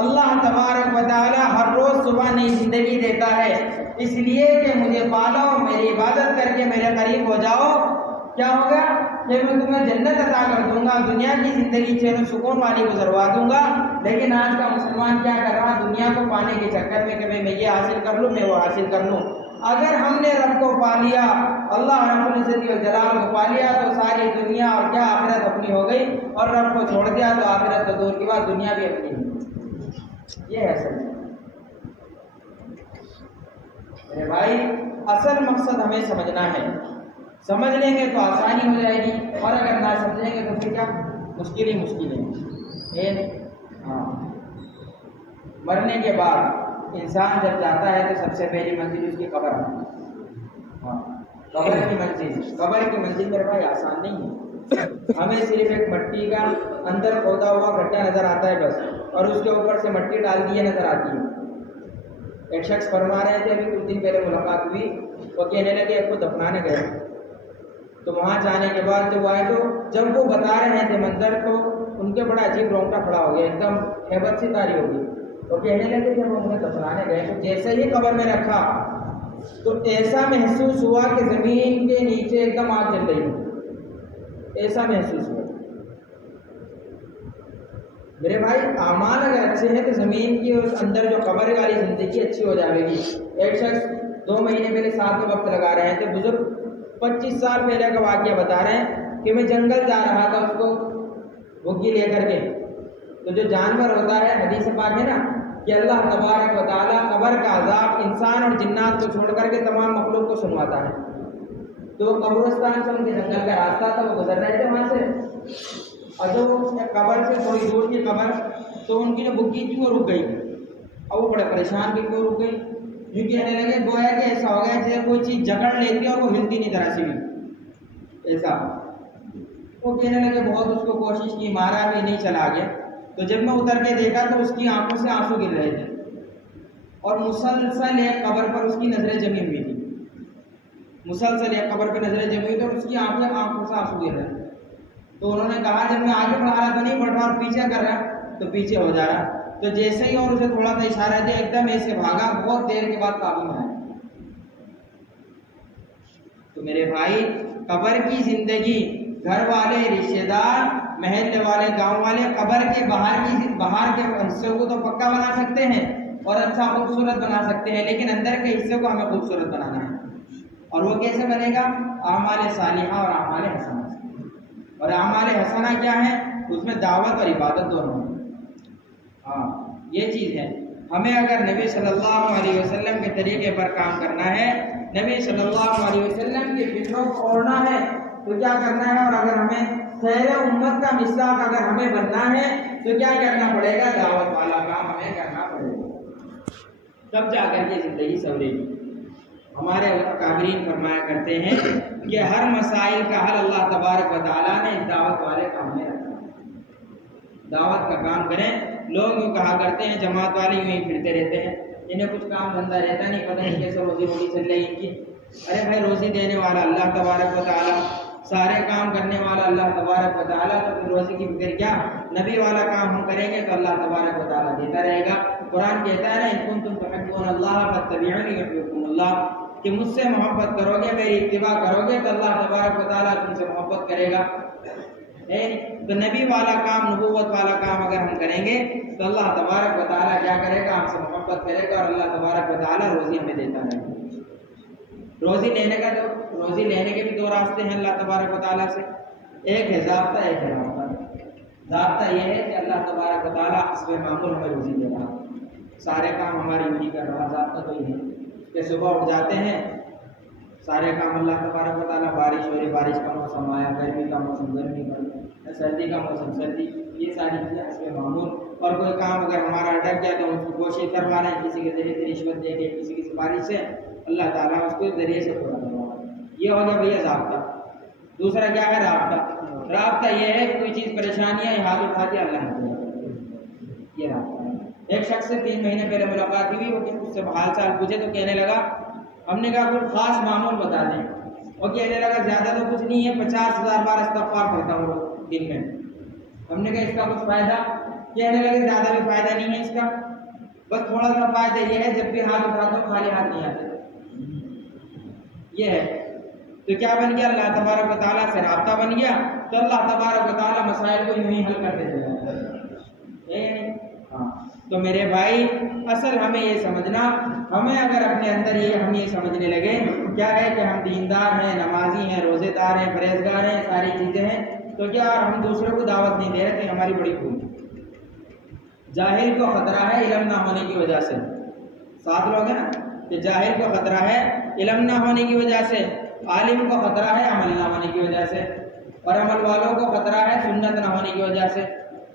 اللہ تبارک و تعالی ہر روز صبح نئی زندگی دیتا ہے، اس لیے کہ مجھے پالو، میری عبادت کر کے میرے قریب ہو جاؤ۔ کیا ہوگا کہ میں تمہیں جنت عطا کر دوں گا، دنیا کی زندگی چین و سکون والی گزروا دوں گا۔ لیکن آج کا مسلمان کیا کر رہا، دنیا کو پانے کے چکر میں کہ میں یہ حاصل کر لوں، میں وہ حاصل کر لوں۔ اگر ہم نے رب کو پا لیا، اللہ رب العزت والجلال کو پا لیا، تو ساری دنیا اور کیا آخرت اپنی ہو گئی، اور رب کو چھوڑ دیا تو آخرت تو دور کی بات، دنیا بھی اپنی ہے۔ یہ ہے اصل میرے بھائی، اصل مقصد ہمیں سمجھنا ہے، سمجھ لیں گے تو آسانی ہو جائے گی، اور اگر نہ سمجھیں گے تو پھر کیا مشکل ہی مشکل ہے۔ ہاں، مرنے کے بعد انسان جب جاتا ہے تو سب سے پہلی منزل اس کی قبر ہے۔ ہاں، قبر کی منزل میرے بھائی آسان نہیں ہے۔ ہمیں صرف ایک مٹی کا اندر کھودا ہوا گڈھا نظر آتا ہے بس، اور اس کے اوپر سے مٹی ڈال دی نظر آتی ہے۔ ایک شخص فرما رہے تھے، ابھی کچھ دن پہلے ملاقات ہوئی، وہ کہنے لگے ایک کو دفنانے گئے، تو وہاں جانے کے بعد جب آئے تو جب وہ بتا رہے تھے منظر، تو ان کے بڑا عجیب رونگٹا کھڑا ہو گیا، ایک دم ہیبت سی طاری ہو گئی۔ وہ کہنے لگے جب ہم انہیں دفنانے گئے تو جیسے ہی قبر میں رکھا تو ایسا محسوس ہوا کہ زمین کے نیچے ایک دم آگ جل رہی ہے، ایسا محسوس ہوا۔ میرے بھائی، اعمال اگر اچھے ہیں تو زمین کے اندر جو قبر والی زندگی اچھی ہو جائے گی۔ ایک شخص 2 مہینے پہلے ساتھ میں وقت لگا رہے تھے، بزرگ 25 سال پہلے کا واقعہ بتا رہے ہیں کہ میں جنگل جا رہا تھا اس کو بھگی لے کر کے، تو جو جانور ہوتا ہے، حدیث پاک ہے نا کہ اللہ تبارک و تعالیٰ قبر کا عذاب انسان اور جنات کو چھوڑ کر کے تمام مخلوق کو سنواتا ہے۔ تو قبرستان سے ان کے جنگل کا راستہ تھا، وہ گزر رہے تھے وہاں سے، اور جو قبر سے تھوڑی دور کی قبر، تو ان کی جو بگی تھی وہ رک گئی، اور وہ بڑے پریشان بھی کیوں رک گئی، یوں کہنے لگے گویا کہ ایسا ہو گیا جیسے کوئی چیز جکڑ لیتی ہے اور وہ ہلتی نہیں ذرا سی بھی، ایسا۔ وہ کہنے لگے بہت اس کو کوشش کی، مارا بھی نہیں، چلا گیا۔ تو جب میں اتر کے دیکھا تو اس کی آنکھوں سے آنسو گر رہے تھے اور مسلسل ایک قبر پر اس کی نظریں جمی ہوئی تھی، مسلسل ایک قبر پہ نظریں جمی ہوئی تھی اور اس کی آنکھوں سے آنسو گر رہے۔ تو انہوں نے کہا جب میں آگے بڑھا رہا تو نہیں بڑھ رہا اور پیچھے کر رہا تو پیچھے ہو جا رہا۔ تو جیسے ہی اور اسے تھوڑا سا اشارہ دیا ایک دم ایسے بھاگا، بہت دیر کے بعد قابو میں آیا۔ تو میرے بھائی قبر کی زندگی، گھر والے، رشتے دار، محلے والے، گاؤں والے قبر کے باہر کے حصوں کو تو پکا بنا سکتے ہیں اور اچھا خوبصورت بنا سکتے ہیں، لیکن اندر کے حصے کو ہمیں خوبصورت بنانا ہے۔ اور وہ کیسے بنے گا؟ اعمال صالحہ اور اعمال حسنہ سے۔ اور اعمال حسنہ کیا ہے؟ اس میں دعوت اور عبادت دونوں ہیں۔ ہاں یہ چیز ہے۔ ہمیں اگر نبی صلی اللہ علیہ وسلم کے طریقے پر کام کرنا ہے، نبی صلی اللہ علیہ وسلم کے فکروں کو اوڑھنا ہے تو کیا کرنا ہے؟ اور اگر ہمیں خیر امت کا مصداق اگر ہمیں بننا ہے تو کیا کرنا پڑے گا؟ دعوت والا کام ہمیں کرنا پڑے گا، تب جا کر کے زندگی سنورے گی۔ ہمارے اکابرین فرمایا کرتے ہیں کہ ہر مسائل کا حل اللہ تبارک و تعالیٰ نے اس دعوت والے کام میں رکھا۔ دعوت کا کام کریں۔ لوگ یوں کہا کرتے ہیں جماعت والے یوں ہی پھرتے رہتے ہیں، انہیں کچھ کام دھندہ رہتا نہیں، پتہ نہیں کیسے روزی چل رہی ان کی۔ ارے بھائی روزی دینے والا اللہ تبارک و تعالیٰ، سارے کام کرنے والا اللہ تبارک و تعالیٰ، تو پھر روزی کی فکر کیا؟ نبی والا کام ہم کریں گے تو اللہ تبارک و تعالیٰ دیتا رہے گا۔ قرآن کہتا ہے نا ان کنتم تحبون اللہ فاتبعونی یحببکم اللہ، کہ مجھ سے محبت کرو گے، میری اتباع کرو گے تو اللہ تبارک و تعالیٰ تم سے محبت کرے گا۔ تو نبی والا کام، نبوت والا کام اگر ہم کریں گے تو اللہ تبارک و تعالیٰ کیا کرے گا؟ ہم سے محبت کرے گا اور اللہ تبارک و تعالیٰ روزی ہمیں دیتا رہے گا۔ روزی لینے کے بھی دو راستے ہیں اللہ تبارک و تعالیٰ سے، ایک ہے ضابطہ، ایک ہے رابطہ۔ ضابطہ یہ ہے کہ اللہ تبارک و تعالیٰ حسب معمول ہمیں روزی دے رہا، سارے کام ہماری نہیں کر رہا۔ ضابطہ تو یہ ہے کہ صبح اٹھ جاتے ہیں، سارے کام اللہ تبارک و تعالیٰ، بارش ہو رہی، بارش کا موسم آیا، گرمی کا موسم، گرمی کا، سردی کا موسم، سردی، یہ ساری چیزیں حسب معمول۔ اور کوئی کام اگر ہمارا اٹک گیا تو اس کو کوشش کروا رہے ہیں، کسی کے ذریعے سے رشوت دے کے، کسی کی سفارش سے، اللہ تعالیٰ اس کو ذریعے سے پورا کروا رہا ہے۔ یہ ہو گیا بھیا ضابطہ۔ دوسرا کیا ہے؟ رابطہ۔ رابطہ یہ ہے کوئی چیز پریشانیاں ہاتھ اٹھا دیا اللہ نے پورا، یہ رابطہ ہے۔ ایک شخص سے 3 مہینے پہلے ملاقات ہوئی، وہ اس سے حال چال پوچھے تو کہنے لگا، ہم نے کہا کوئی خاص معمول بتا دیں، اور کہنے لگا زیادہ تو کچھ نہیں ہے، 50,000 بار استغفار کرتا ہوں دن میں۔ ہم نے کہا اس کا کچھ فائدہ؟ کہنے لگے زیادہ بھی فائدہ نہیں ہے اس کا، بس تھوڑا سا فائدہ یہ ہے جب بھی ہاتھ اٹھاتا ہوں خالی ہاتھ نہیں آتے۔ یہ ہے تو کیا بن گیا؟ اللہ تبارک و تعالیٰ سے رابطہ بن گیا، تو اللہ تبارک و تعالیٰ مسائل کو یوں ہی حل کرتے چلے۔ ہاں تو میرے بھائی اصل ہمیں یہ سمجھنا، ہمیں اگر اپنے اندر ہم یہ سمجھنے لگے کیا ہے کہ ہم دیندار ہیں، نمازی ہیں، روزے دار ہیں، پرہیزگار ہیں، ساری چیزیں ہیں، تو کیا ہم دوسروں کو دعوت نہیں دے رہے؟ تو ہماری بڑی بھول ہے۔ جاہل کو خطرہ ہے علم نہ ہونے کی وجہ سے، ساتھ لوگ ہیں نا، کہ جاہل کو خطرہ ہے علم نہ ہونے کی وجہ سے، عالم کو خطرہ ہے عمل نہ ہونے کی وجہ سے، اور عمل والوں کو خطرہ ہے سنت نہ ہونے کی وجہ سے،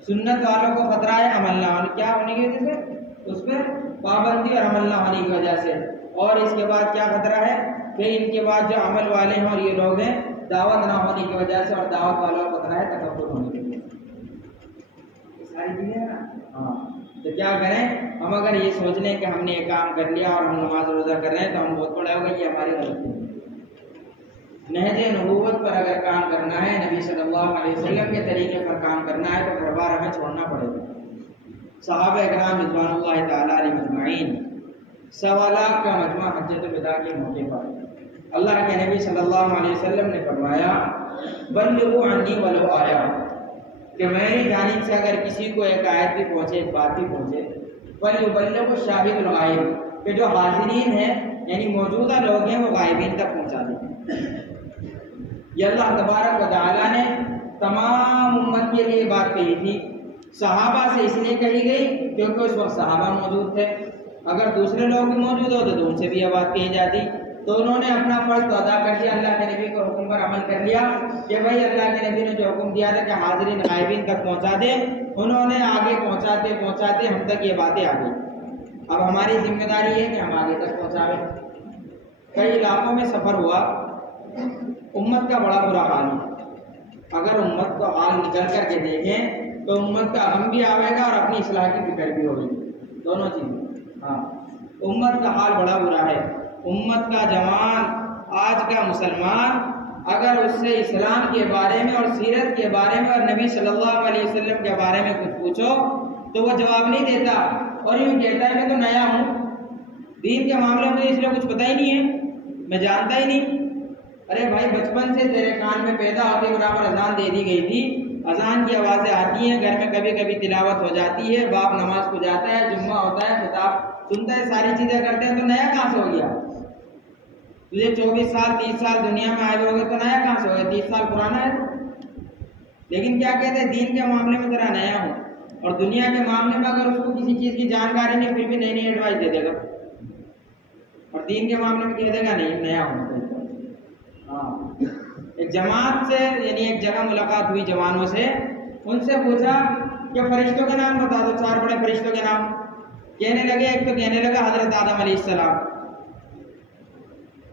سنت والوں کو خطرہ ہے عمل نہ ہونے کیا ہونے کی وجہ سے، اس میں پابندی اور عمل نہ ہونے کی وجہ سے، اور اس کے بعد کیا خطرہ ہے کہ ان کے بعد جو عمل والے ہیں اور یہ لوگ ہیں دعوت نہ ہونے کی وجہ سے، اور دعوت والوں کو خطرہ ہے تکبر ہونے کی وجہ سے۔ یہ ساری چیزیں ہیں نا۔ ہاں تو کیا کریں ہم؟ اگر یہ سوچ لیں کہ ہم نے یہ کام کر لیا اور ہم نماز روزہ کر رہے ہیں تو ہم بہت بڑے ہو گئے، یہ ہماری غلطی ہے۔ نہج نبوت پر اگر کام کرنا ہے، نبی صلی اللہ علیہ وسلم کے طریقے پر کام کرنا ہے تو گھر بار ہمیں چھوڑنا پڑے گا۔ صحابہ اکرام رضوان اللہ تعالیٰ علیہ مجمعین 1.25 لاکھ کا مجمع حجۃ الوداع کے موقع پر اللہ کے نبی صلی اللہ علیہ وسلم نے فرمایا بلغوا عنی ولو آیا، کہ میری جانب سے اگر کسی کو ایک آیت بھی پہنچے، ایک بات بھی پہنچے، فلیبلغ الشاہد الغائب، کہ جو حاضرین ہیں یعنی موجودہ لوگ ہیں وہ غائبین تک پہنچا دیں۔ یہ اللہ تبارک و تعالیٰ نے تمام امت کے لیے بات کہی تھی۔ صحابہ سے اس لیے کہی گئی کیونکہ اس وقت صحابہ موجود تھے، اگر دوسرے لوگ بھی موجود ہوتے تو ان سے بھی یہ بات کہی جاتی، تو انہوں نے اپنا فرض تو ادا کر دیا، اللہ کے نبی کے حکم پر عمل کر لیا کہ بھائی اللہ کے نبی نے جو حکم دیا تھا کہ حاضرین غائبین تک پہنچا دیں، انہوں نے آگے پہنچاتے پہنچاتے ہم تک یہ باتیں آ گئی۔ اب ہماری ذمہ داری ہے کہ ہم آگے تک پہنچائیں۔ کئی علاقوں میں سفر ہوا، امت کا بڑا برا حال ہے۔ اگر امت کو حال نکل کر کے دیکھیں تو امت کا غم بھی آئے گا اور اپنی اصلاح کی فکر بھی ہوگی، دونوں چیزیں۔ ہاں، امت کا حال بڑا برا ہے۔ امت کا جوان، آج کا مسلمان، اگر اس سے اسلام کے بارے میں اور سیرت کے بارے میں اور نبی صلی اللہ علیہ وسلم کے بارے میں کچھ پوچھو تو وہ جواب نہیں دیتا اور یوں کہتا ہے میں تو نیا ہوں، دین کے معاملے میں اس لیے کچھ پتہ ہی نہیں ہے، میں جانتا ہی نہیں۔ ارے بھائی، بچپن سے تیرے کان میں پیدا ہوتے برابر اذان دے دی گئی تھی، اذان کی آوازیں آتی ہیں، گھر میں کبھی کبھی تلاوت ہو جاتی ہے، باپ نماز کو جاتا ہے، جمعہ ہوتا ہے، خطاب سنتا ہے، ساری چیزیں کرتے ہیں، تو نیا کہاں سے ہو گیا؟ تجھے 24 سال 30 سال دنیا میں آئے ہوگے تو نیا کہاں سے ہو گیا؟ 30 سال پرانا ہے۔ لیکن کیا کہتے ہیں، دین کے معاملے میں ذرا نیا ہو، اور دنیا کے معاملے میں اگر اس کو کسی چیز کی جانکاری نہیں پھر بھی نئی نئی ایڈوائس دے دے گا، اور دین کے معاملے میں کہہ دے گا نہیں نیا ہوں۔ ہاں، ایک جماعت سے یعنی ایک جگہ ملاقات ہوئی جوانوں سے، ان سے پوچھا کہ فرشتوں کے نام بتا دو، 4 بڑے فرشتوں کے نام۔ کہنے لگے، ایک تو کہنے لگا حضرت آدم علیہ السلام،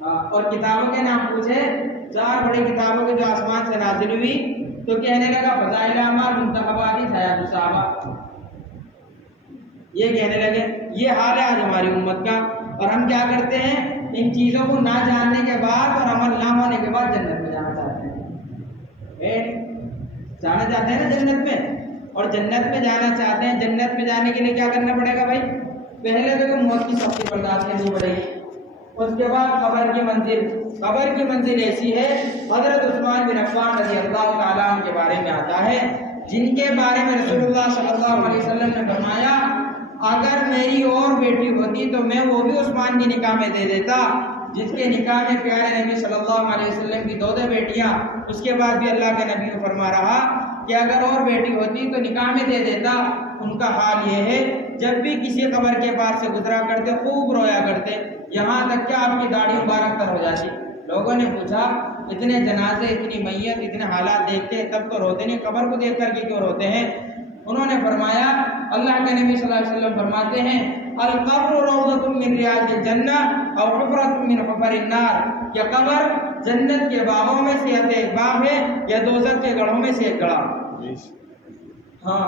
اور کتابوں کے نام پوچھے، 4 بڑی کتابوں کی جو آسمان سے نازل ہوئی، تو کہنے لگا فضائل اعمال، منتخبات، حیات الصحابہ، یہ کہنے لگے۔ یہ حال ہے آج ہماری امت کا، اور ہم کیا کرتے ہیں، ان چیزوں کو نہ جاننے کے بعد اور عمل نہ ہونے کے بعد جنت میں جانا چاہتے ہیں، جانا چاہتے ہیں نا جنت میں، اور جنت میں جانا چاہتے ہیں۔ جنت میں جانے کے لیے کیا کرنا پڑے گا بھائی؟ پہلے تو موت کی سختی برداشت کرنی پڑے گی، اس کے بعد قبر کی منزل ایسی ہے، حضرت عثمان بن عفان رضی اللہ تعالیٰ عنہ کے بارے میں آتا ہے، جن کے بارے میں رسول اللہ صلی اللہ علیہ وسلم نے فرمایا اگر میری اور بیٹی ہوتی تو میں وہ بھی عثمان کی نکاح میں دے دیتا، جس کے نکاح میں پیارے نبی صلی اللہ علیہ وسلم کی 2 بیٹیاں، اس کے بعد بھی اللہ کے نبی کو فرما رہا کہ اگر اور بیٹی ہوتی تو نکاح میں دے دیتا۔ ان کا حال یہ ہے، جب بھی کسی قبر کے پاس سے گزرا کرتے خوب رویا کرتے، یہاں تک کہ آپ کی داڑھی مبارک تر ہو جاتی۔ لوگوں نے پوچھا اتنے جنازے، اتنی میت، اتنے حالات دیکھتے تب تو روتے نہیں، قبر کو دیکھ کر کے کیوں روتے ہیں؟ انہوں نے فرمایا، اللہ کے نبی صلی اللہ علیہ وسلم فرماتے ہیں القبر روضۃ من ریاض الجنہ او حفرۃ من حفر النار، کہ قبر جنت کے باغوں میں سے ایک باغ ہے یا دوزخ کے گڑھوں میں سے ایک گڑھا۔ ہاں،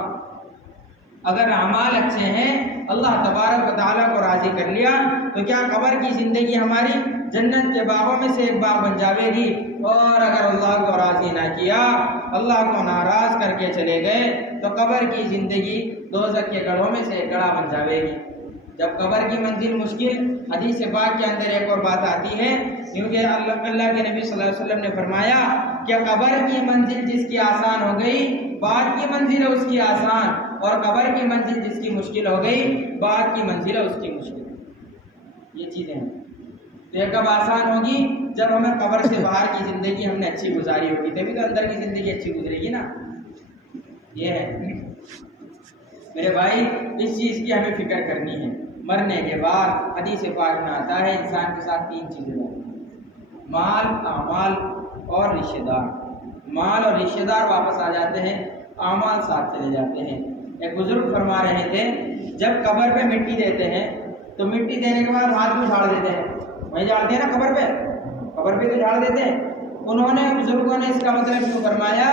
اگر اعمال اچھے ہیں، اللہ تبارک و تعالیٰ کو راضی کر لیا، تو کیا قبر کی زندگی ہماری جنت کے باغوں میں سے ایک باغ بن جاوے گی؟ اور اگر اللہ کو راضی نہ کیا، اللہ کو ناراض کر کے چلے گئے، تو قبر کی زندگی دوزخ کے گڑھوں میں سے ایک گڑھا بن جاوے گی۔ جب قبر کی منزل مشکل، حدیث پاک کے اندر ایک اور بات آتی ہے، کیونکہ اللہ کے نبی صلی اللہ علیہ وسلم نے فرمایا کہ قبر کی منزل جس کی آسان ہو گئی، بعد کی منزل ہے اس کی آسان، اور قبر کی منزل جس کی مشکل ہو گئی، بعد کی منزل ہے اس کی مشکل۔ یہ چیزیں ہیں، تو یہ کب آسان ہوگی؟ جب ہمیں قبر سے باہر کی زندگی ہم نے اچھی گزاری ہوگی، تبھی تو اندر کی زندگی اچھی گزرے گی نا۔ یہ ہے میرے بھائی، اس چیز کی ہمیں فکر کرنی ہے۔ مرنے کے بعد حدیث پاک میں آتا ہے انسان کے ساتھ 3 چیزیں ہوتی ہیں، مال، اعمال اور رشتہ دار۔ مال اور رشتہ دار واپس آ جاتے ہیں، اعمال ساتھ چلے جاتے ہیں۔ ایک بزرگ فرما رہے تھے، جب قبر پہ مٹی دیتے ہیں تو مٹی دینے کے بعد ہاتھ میں جھاڑ دیتے ہیں، وہیں جھاڑتے ہیں نا قبر پہ تو جھاڑ دیتے ہیں۔ انہوں نے، بزرگوں نے اس کا مطلب کیوں فرمایا؟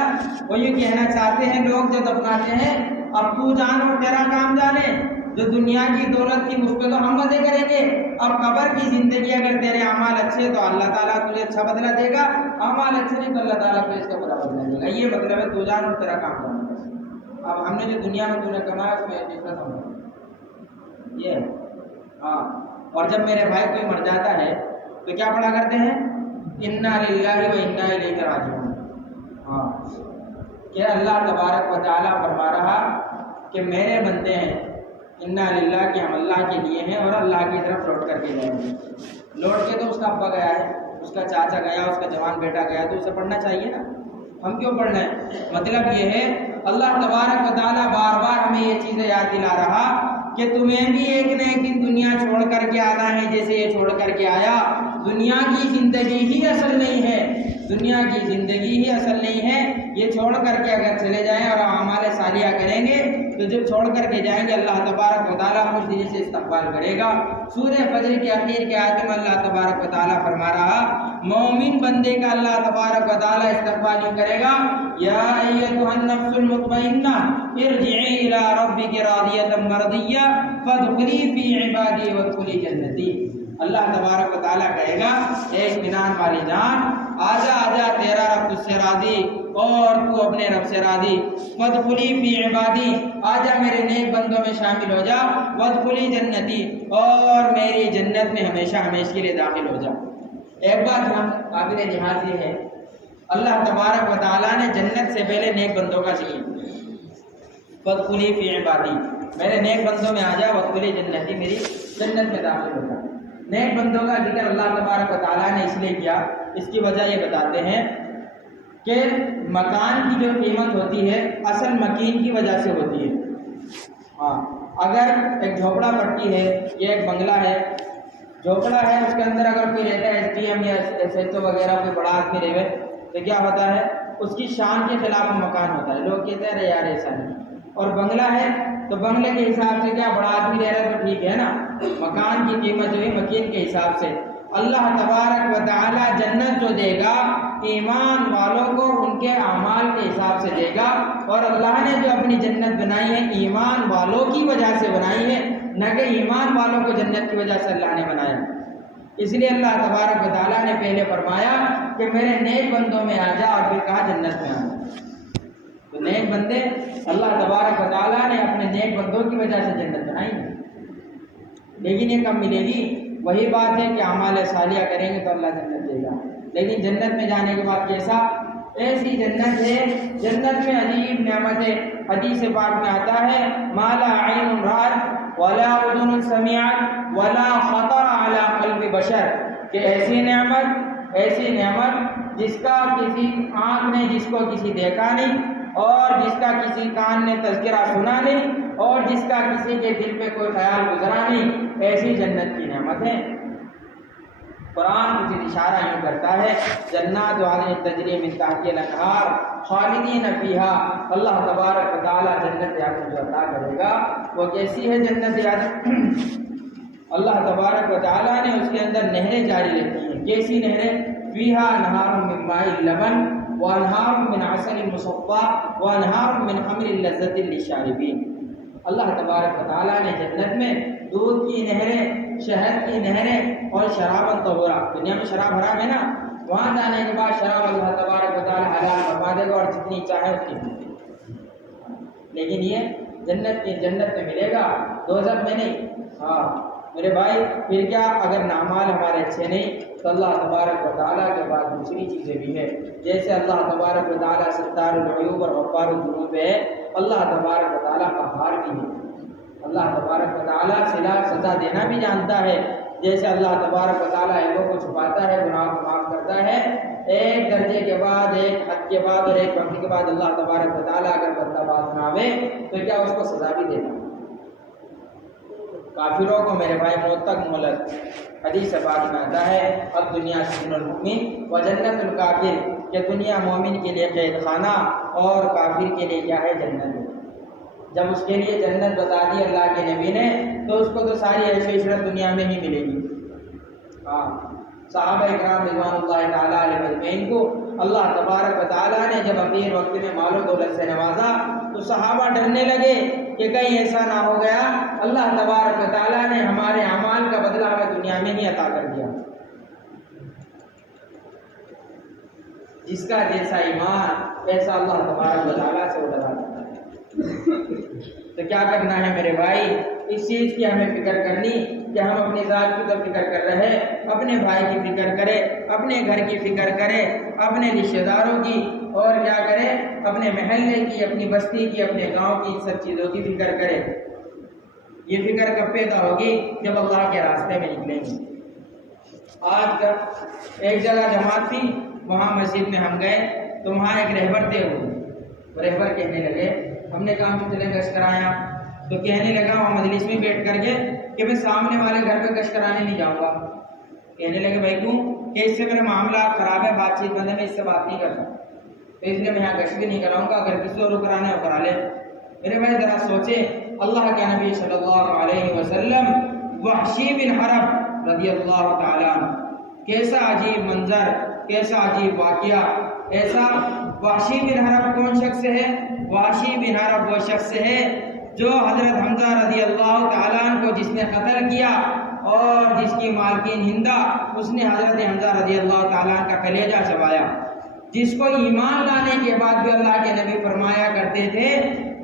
وہ یہ کہنا چاہتے ہیں لوگ جو دفناتے ہیں، اب تو جان اور تیرا کام جانے، جو دنیا کی دولت کی مجھ پہ تو ہم مزے کریں گے، اب قبر کی زندگی اگر تیرے اعمال اچھے تو اللہ تعالیٰ تجھے اچھا بدلہ دے گا، اعمال اچھے نہیں تو اللہ تعالیٰ تجھے اس کا برا بدلہ دے گا۔ یہ مطلب ہے تو جان اور تیرا کام جانے۔ اب ہم نے جو دنیا میں تو نے کمایا اس میں عزت ہم یہ ہے۔ ہاں، اور جب میرے بھائی کوئی مر جاتا ہے تو کیا پڑھا کرتے ہیں؟ انا للہ و انا الیہ راجعون۔ ہاں، کہ اللہ تبارک و تعالیٰ فرما رہا کہ میرے بندے ہیں، انا للہ کہ ہم اللہ کے لیے ہیں اور اللہ کی طرف لوٹ کر کے جائیں گے۔ لوٹ کے تو اس کا ابا گیا ہے، اس کا چاچا گیا، اس کا جوان بیٹا گیا، تو اسے پڑھنا چاہیے نا، ہم کیوں پڑھنا ہے؟ مطلب یہ ہے اللہ تبارک و تعالیٰ بار بار ہمیں یہ چیزیں یاد دلا رہا کہ تمہیں بھی ایک نہ ایک دن دنیا چھوڑ کر کے آنا ہے، جیسے یہ چھوڑ کر کے آیا۔ دنیا کی زندگی ہی اصل نہیں ہے، دنیا کی زندگی ہی اصل نہیں ہے۔ یہ چھوڑ کر کے اگر چلے جائیں اور اعمال صالحہ کریں گے تو جب چھوڑ کر کے جائیں گے اللہ تبارک و تعالیٰ خوش دلی سے استقبال کرے گا۔ سورہ فجر کے اخیر کے آیت میں اللہ تبارک و تعالیٰ فرما رہا مومن بندے کا اللہ تبارک و تعالیٰ استقبال یوں کرے گا یا ایتھا النفس المطمئنہ ارجعی الی ربک راضیۃ مرضیہ فادخلی فی عبادی وادخلی جنتی۔ اللہ تبارک و تعالیٰ کہے گا اے اطمینان والی جان آجا آجا تیرا رب تجھ سے راضی اور تو اپنے رب سے راضی، وادخلی فی عبادی آجا میرے نیک بندوں میں شامل ہو جا، وادخلی جنتی اور میری جنت میں ہمیشہ ہمیشہ کے لیے داخل ہو جا۔ ایک بات ہم قابل لحاظ یہ ہے اللہ تبارک و تعالیٰ نے جنت سے پہلے نیک بندوں کا ذکر، وادخلی فی عبادی میرے نیک بندوں میں آ جا، وادخلی جنتی میری جنت میں داخل ہو جا۔ نیک بندوں کا ذکر اللہ تبارک و تعالیٰ نے اس لیے کیا، اس کی وجہ یہ بتاتے ہیں کہ مکان کی جو قیمت ہوتی ہے اصل مکین کی وجہ سے ہوتی ہے۔ اگر ایک جھوپڑا پٹی ہے یا ایک بنگلہ ہے، جھوپڑا ہے اس کے اندر اگر کوئی رہتا ہے ایس ڈی ایم یا ایس ایچ او وغیرہ کوئی بڑا آدمی رہے تو کیا ہوتا ہے اس کی شان کے خلاف مکان ہوتا ہے، لوگ کہتے ہیں ارے یار ایسا نہیں۔ اور بنگلہ ہے تو بنگلے کے حساب سے کیا بڑا آدمی رہ رہا ہے تو ٹھیک ہے نا، مکان کی قیمت جو ہے مکین کے حساب سے۔ اللہ تبارک و تعالی جنت جو دے گا ایمان والوں کو ان کے اعمال کے حساب سے دے گا، اور اللہ نے جو اپنی جنت بنائی ہے ایمان والوں کی وجہ سے بنائی ہے، نہ کہ ایمان والوں کو جنت کی وجہ سے اللہ نے بنایا۔ اس لیے اللہ تبارک و تعالیٰ نے پہلے فرمایا کہ میرے نیک بندوں میں آ جا، اور پھر کہا جنت میں آ جا۔ تو نیک بندے اللہ تبارک و تعالیٰ نے اپنے نیک بندوں کی وجہ سے جنت بنائی ہے، لیکن یہ کب ملے گی؟ وہی بات ہے کہ اعمال صالحہ کریں گے تو اللہ جنت دے گا، لیکن جنت میں جانے کے بعد کیسا؟ ایسی جنت ہے جنت میں عجیب نعمتیں، حدیث پاک میں آتا ہے ما لا عین رأت ولا اذن سمعت ولا خطر علی قلب بشر، کہ ایسی نعمت جس کا کسی آنکھ نے جس کو کسی دیکھا نہیں، اور جس کا کسی کان نے تذکرہ سنا نہیں، اور جس کا کسی کے دل پہ کوئی خیال گزرا نہیں، ایسی جنت کی نعمت ہے۔ قرآن کچھ اشارہ یوں کرتا ہے جنات عدن تجری من تحتها الانہار خالدین فیہا، اللہ تبارک و تعالی جنت عدن جو عطا کرے گا وہ کیسی ہے جنت عدن؟ اللہ تبارک و تعالی نے اس کے اندر نہریں جاری رکھی ہیں۔ کیسی نہریں؟ فیہا انہار من ماء اللبن وانہار من عسل مصفى وانہار من خمر لذۃ للشاربین۔ اللہ تبارک و تعالیٰ نے جنت میں دودھ کی نہریں، شہد کی نہریں اور شراب طہورا، دنیا میں شراب حرام ہے نا، وہاں جانے کے بعد شراب اللہ تبارک و تعالیٰ حلال فرما دے گا اور جتنی چاہے اتنی، لیکن یہ جنت میں ملے گا، دوزخ میں نہیں۔ ہاں میرے بھائی، پھر کیا اگر اعمال ہمارے اچھے نہیں تو اللہ تبارک و تعالیٰ کے بعد دوسری چیزیں بھی ہیں، جیسے اللہ تبارک و تعالیٰ ستار العیوب اور غفار الذنوب ہے، اللہ تبارک و تعالیٰ قہار بھی ہے، اللہ تبارک و تعالیٰ سزا دینا بھی جانتا ہے، جیسے اللہ تبارک و تعالیٰ عیبوں کو چھپاتا ہے، گناہوں کو معاف کرتا ہے، ایک درجے کے بعد، ایک حد کے بعد اور ایک وقت کے بعد اللہ تبارک و تعالیٰ اگر بندہ باز نہ آوے تو کیا اس کو سزا بھی دیتا ہے۔ کافروں کو میرے بھائی موت تک مہلت، حدیث پاک میں آتا ہے اب دنیا سجن المؤمن و جنت الکافر، کہ دنیا مومن کے لیے قید خانہ اور کافر کے لیے کیا ہے؟ جنت۔ جب اس کے لیے جنت بتا دی اللہ کے نبی نے تو اس کو تو ساری عیش و عشرت دنیا میں ہی ملے گی۔ ہاں صحابہ اکرام رضوان اللہ تعالیٰ علیہ اجمعین کو اللہ تبارک و تعالیٰ نے جب اخیر وقت میں مال و دولت سے نوازا تو صحابہ ڈرنے لگے کہ کہیں ایسا نہ ہو گیا اللہ تبارک و تعالیٰ نے ہمارے اعمال کا بدلہ ہمیں دنیا میں ہی عطا کر دیا۔ جس کا جیسا ایمان ایسا اللہ تبارک و تعالیٰ سے وہ ڈرا دیتا ہے۔ تو کیا کرنا ہے میرے بھائی؟ اس چیز کی ہمیں فکر کرنی کہ ہم اپنی ذات کی تو فکر کر رہے ہیں، اپنے بھائی کی فکر کرے، اپنے گھر کی فکر کرے، اپنے رشتہ داروں کی، اور کیا کرے؟ اپنے محلے کی، اپنی بستی کی، اپنے گاؤں کی، سب چیزوں کی فکر کرے۔ یہ فکر کب پیدا ہوگی؟ جب اللہ کے راستے میں نکلیں گے۔ آج ایک جگہ جماعت تھی، وہاں مسجد میں ہم گئے تو وہاں ایک رہبر تھے، وہ رہبر کہنے لگے، ہم نے کہا ہم چلے گشت کرایا، تو کہنے لگا وہاں مجلس میں بیٹھ کر کے کہ میں سامنے والے گھر پہ گشت کرانے نہیں جاؤں گا۔ کہنے لگے بھائی کیوں؟ کہ اس سے میرا معاملہ خراب ہے، بات چیت بند ہے، میں اس سے بات نہیں کرتا، تو اس لیے میں یہاں گشت بھی نہیں کراؤں گا، اگر کسی اور کو کرانا ہے وہ کرا لے۔ میرے بھائی ذرا سوچیں، اللہ کے نبی صلی اللہ علیہ وسلم وحشی بن حرب رضی اللہ تعالیٰ عنہ، کیسا عجیب منظر، کیسا عجیب واقعہ. ایسا وحشی بن حرب کون شخص ہے؟ وحشی بن حرب وہ شخص ہے جو حضرت حمزہ رضی اللہ تعالیٰ عنہ کو جس نے قتل کیا اور جس کی مالکین ہندہ اس نے حضرت حمزہ رضی اللہ تعالیٰ عنہ کا کلیجہ چبایا، جس کو ایمان لانے کے بعد بھی اللہ کے نبی فرمایا کرتے تھے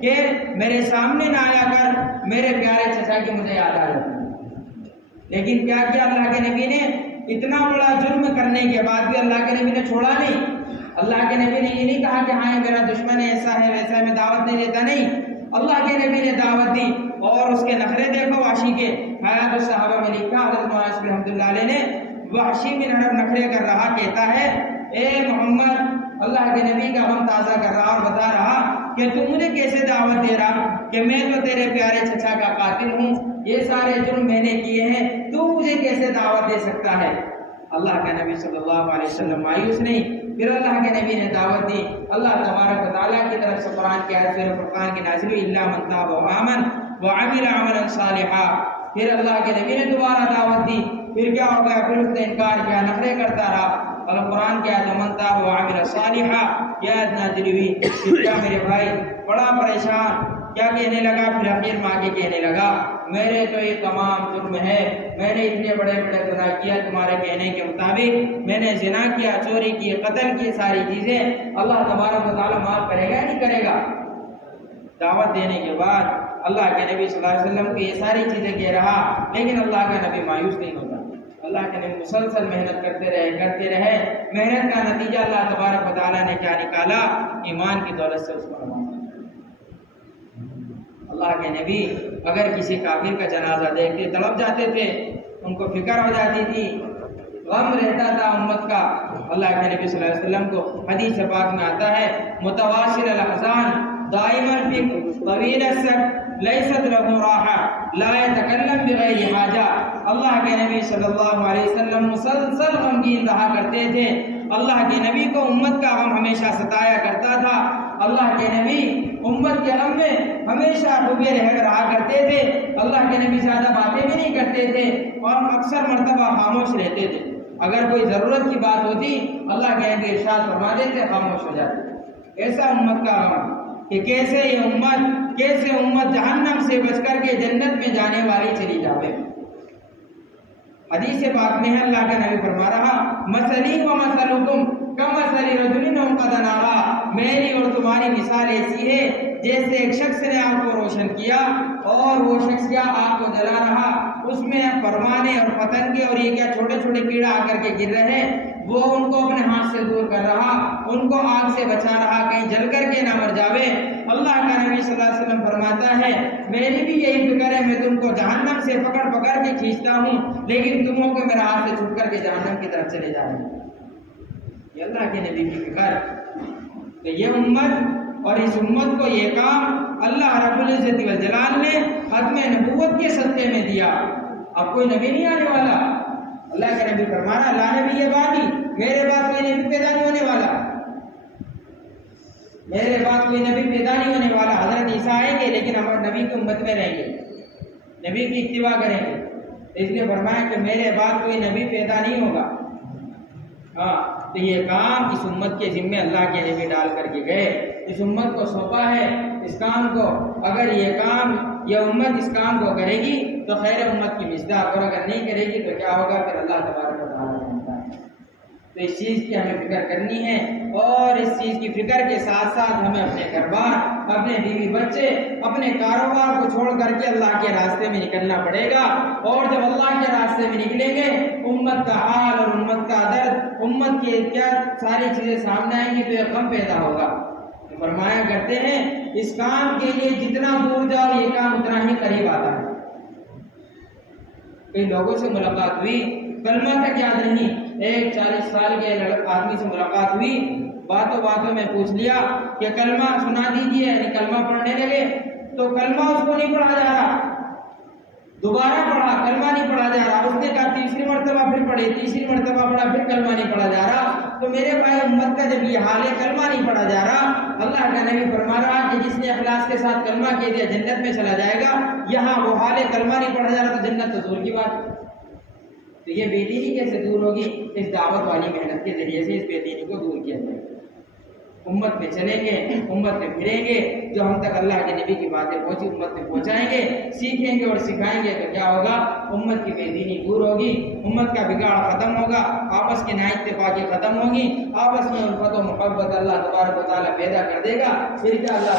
کہ میرے سامنے نہ آیا کر، میرے پیارے چچا کی مجھے یاد آ جاتی. لیکن کیا کیا اللہ کے نبی نے؟ اتنا بڑا جرم کرنے کے بعد بھی اللہ کے نبی نے چھوڑا نہیں. اللہ کے نبی نے یہ نہیں کہا کہ ہاں میرا دشمن ایسا ہے ویسا ہے میں دعوت نہیں دیتا، نہیں. اللہ کے نبی نے دعوت دی اور اس کے نخرے دیکھو وحشی کے. حیات الصحابہ میں لکھا حضرت معاذ رحمۃ اللہ علیہ نے، وحشی بن حرب نخرے کر رہا، کہتا ہے اے محمد، اللہ کے نبی کا غم تازہ کر رہا اور بتا رہا کہ تو مجھے کیسے دعوت دے رہا کہ میں تو تیرے پیارے چچا کا قاتل ہوں، یہ سارے جرم میں نے کیے ہیں، تو مجھے کیسے دعوت دے سکتا ہے؟ اللہ کے نبی صلی اللہ علیہ وسلم مایوس نہیں. پھر اللہ کے نبی نے دعوت دی. اللہ تبارک و تعالیٰ کی طرف سے قرآن کی آیت سورہ فرقان کی نازل ہوئی، الا من تاب وآمن وعمل عملا صالحا. پھر اللہ کے نبی نے دوبارہ دعوت دی. پھر کیا ہو گیا؟ پھر اس نے انکار کیا، نخرے کرتا رہا. اور قرآن کی آیت من تاب وعمل صالحا یہ آیت نازل ہوئی. پھر کیا میرے بھائی بڑا پریشان، کیا کہنے لگا؟ پھر آخر میں آگے کہنے لگا میرے تو یہ تمام جرم ہے، میں نے اتنے بڑے بڑے گناہ کیا تمہارے کہنے کے مطابق، میں نے زنا کیا، چوری کی، قتل کی، ساری چیزیں. اللہ تبارک و تعالیٰ معاف کرے گا یا نہیں کرے گا؟ دعوت دینے کے بعد اللہ کے نبی صلی اللہ علیہ وسلم کو یہ ساری چیزیں کہہ رہا، لیکن اللہ کا نبی مایوس نہیں ہوتا. اللہ کے نبی مسلسل محنت کرتے رہے. محنت کا نتیجہ اللہ تبارک و تعالیٰ نے کیا نکالا؟ ایمان کی دولت سے اس کو نوازا. اللہ کے نبی اگر کسی کافر کا جنازہ دیکھتے تڑپ جاتے تھے، ان کو فکر ہو جاتی تھی، غم رہتا تھا امت کا. اللہ کے نبی صلی اللہ علیہ وسلم کو حدیث پاک میں آتا ہے متواصل الاحزان دائما فکر طویل السکت لیست له راحہ لا يتکلم بغیر حاجہ. اللہ کے نبی صلی اللہ علیہ وسلم مسلسل غمگین رہا کرتے تھے. اللہ کے نبی کو امت کا غم ہمیشہ ستایا کرتا تھا. اللہ کے نبی امت کے غم میں ہمیشہ ڈوبے رہا کرتے تھے. اللہ کے نبی زیادہ باتیں بھی نہیں کرتے تھے اور اکثر مرتبہ خاموش رہتے تھے. اگر کوئی ضرورت کی بات ہوتی اللہ کے نبی ارشاد فرما دیتے، خاموش ہو جاتے. ایسا امت کا غم کہ کیسے امت جہنم سے بچ کر کے جنت میں جانے والی چلی جاوے. حدیث پاک میں ہے اللہ کا نبی فرما رہا مثلی و مثلکم کمثل رجل قد نارا، میری اور تمہاری مثال ایسی ہے جیسے ایک شخص نے آگ کو روشن کیا اور وہ شخص کیا آگ کو جلا رہا، اس میں پروانے اور پتنگے اور یہ کیا چھوٹے چھوٹے کیڑا آ کر کے گر رہے، وہ ان کو اپنے ہاتھ سے دور کر رہا، ان کو آگ سے بچا رہا کہیں جل کر کے نہ مر جاوے. اللہ کا نبی صلی اللہ علیہ وسلم فرماتا ہے میری بھی یہی فکر ہے، میں تم کو جہنم سے پکڑ کے کھینچتا ہوں، لیکن تمہوں کو میرے ہاتھ سے چھوٹ کر کے جہنم کی طرف چلے جائیں. یہ اللہ کے نبی کی فکر. تو یہ امت اور اس امت کو یہ کام اللہ رب العزت والجلال نے ختم نبوت کے صدقے میں دیا. اب کوئی نبی نہیں آنے والا. اللہ کا نبی فرما رہا لا نبی یہ بات ہی، میرے بعد کوئی نبی پیدا نہیں ہونے والا، میرے بعد کوئی نبی پیدا نہیں ہونے والا. حضرت عیسیٰ آئیں گے لیکن ہمارے نبی کی امت میں رہیں گے، نبی کی اتباع کریں گے. اس نے فرمایا کہ میرے بعد کوئی نبی پیدا نہیں ہوگا. ہاں تو یہ کام اس امت کے ذمے اللہ کے نبی ڈال کر کے گئے، اس امت کو سونپا ہے اس کام کو. اگر یہ امت اس کام کو کرے گی تو خیر امت کی مصداق، اور اگر نہیں کرے گی تو کیا ہوگا؟ پھر اللہ تبارک و تعالیٰ جانتا ہے. تو اس چیز کی ہمیں فکر کرنی ہے، اور اس چیز کی فکر کے ساتھ ساتھ ہمیں اپنے گھر بار، اپنے بیوی بچے، اپنے کاروبار کو چھوڑ کر کے اللہ کے راستے میں نکلنا پڑے گا. اور جب اللہ کے راستے میں نکلیں گے امت کا حال اور امت کا درد، امت کی کیا ساری چیزیں سامنے آئیں گی تو ایک غم پیدا ہوگا. فرمایا کرتے ہیں اس کام کے لیے جتنا دور جاؤ یہ کام اتنا ہی قریب آتا ہے. کئی لوگوں سے ملاقات ہوئی، کلمہ تک یاد نہیں. ایک 40 سال کے آدمی سے ملاقات ہوئی، باتوں میں پوچھ لیا کہ کلمہ سنا دیجیے، یعنی کلمہ پڑھنے لگے تو کلمہ اس کو نہیں پڑھا جا رہا. دوبارہ پڑھا کلمہ نہیں پڑھا جا رہا، اس نے کہا تیسری مرتبہ پھر پڑھے، تیسری مرتبہ پڑھا پھر کلمہ نہیں پڑھا جا رہا، تو میرے بھائی امت کا جب یہ حال ہے کلمہ نہیں پڑھا جا رہا، اللہ کا نبی فرما رہا کہ جس نے اخلاص کے ساتھ کلمہ کہہ دیا جنت میں چلا جائے گا، یہاں وہ حال کلمہ نہیں پڑھا جا رہا تو جنت تو دور کی بات ہے۔ تو یہ بے دینی کیسے دور ہوگی؟ اس دعوت والی محنت کے ذریعے سے اس بے دینی کو دور کیا جائے گا۔ امت میں چلیں گے، امت میں پھریں گے، جو ہم تک اللہ کے نبی کی باتیں پہنچی امت میں پہنچائیں گے، سیکھیں گے اور سکھائیں گے، تو کیا ہوگا؟ امت کی بے دینی دور ہوگی، امت کا بگاڑ ختم ہوگا، آپس کی نااتفاقی ختم ہوگی، آپس میں الفت و محبت اللہ تبارک و تعالیٰ پیدا کر دے گا، پھر کیا اللہ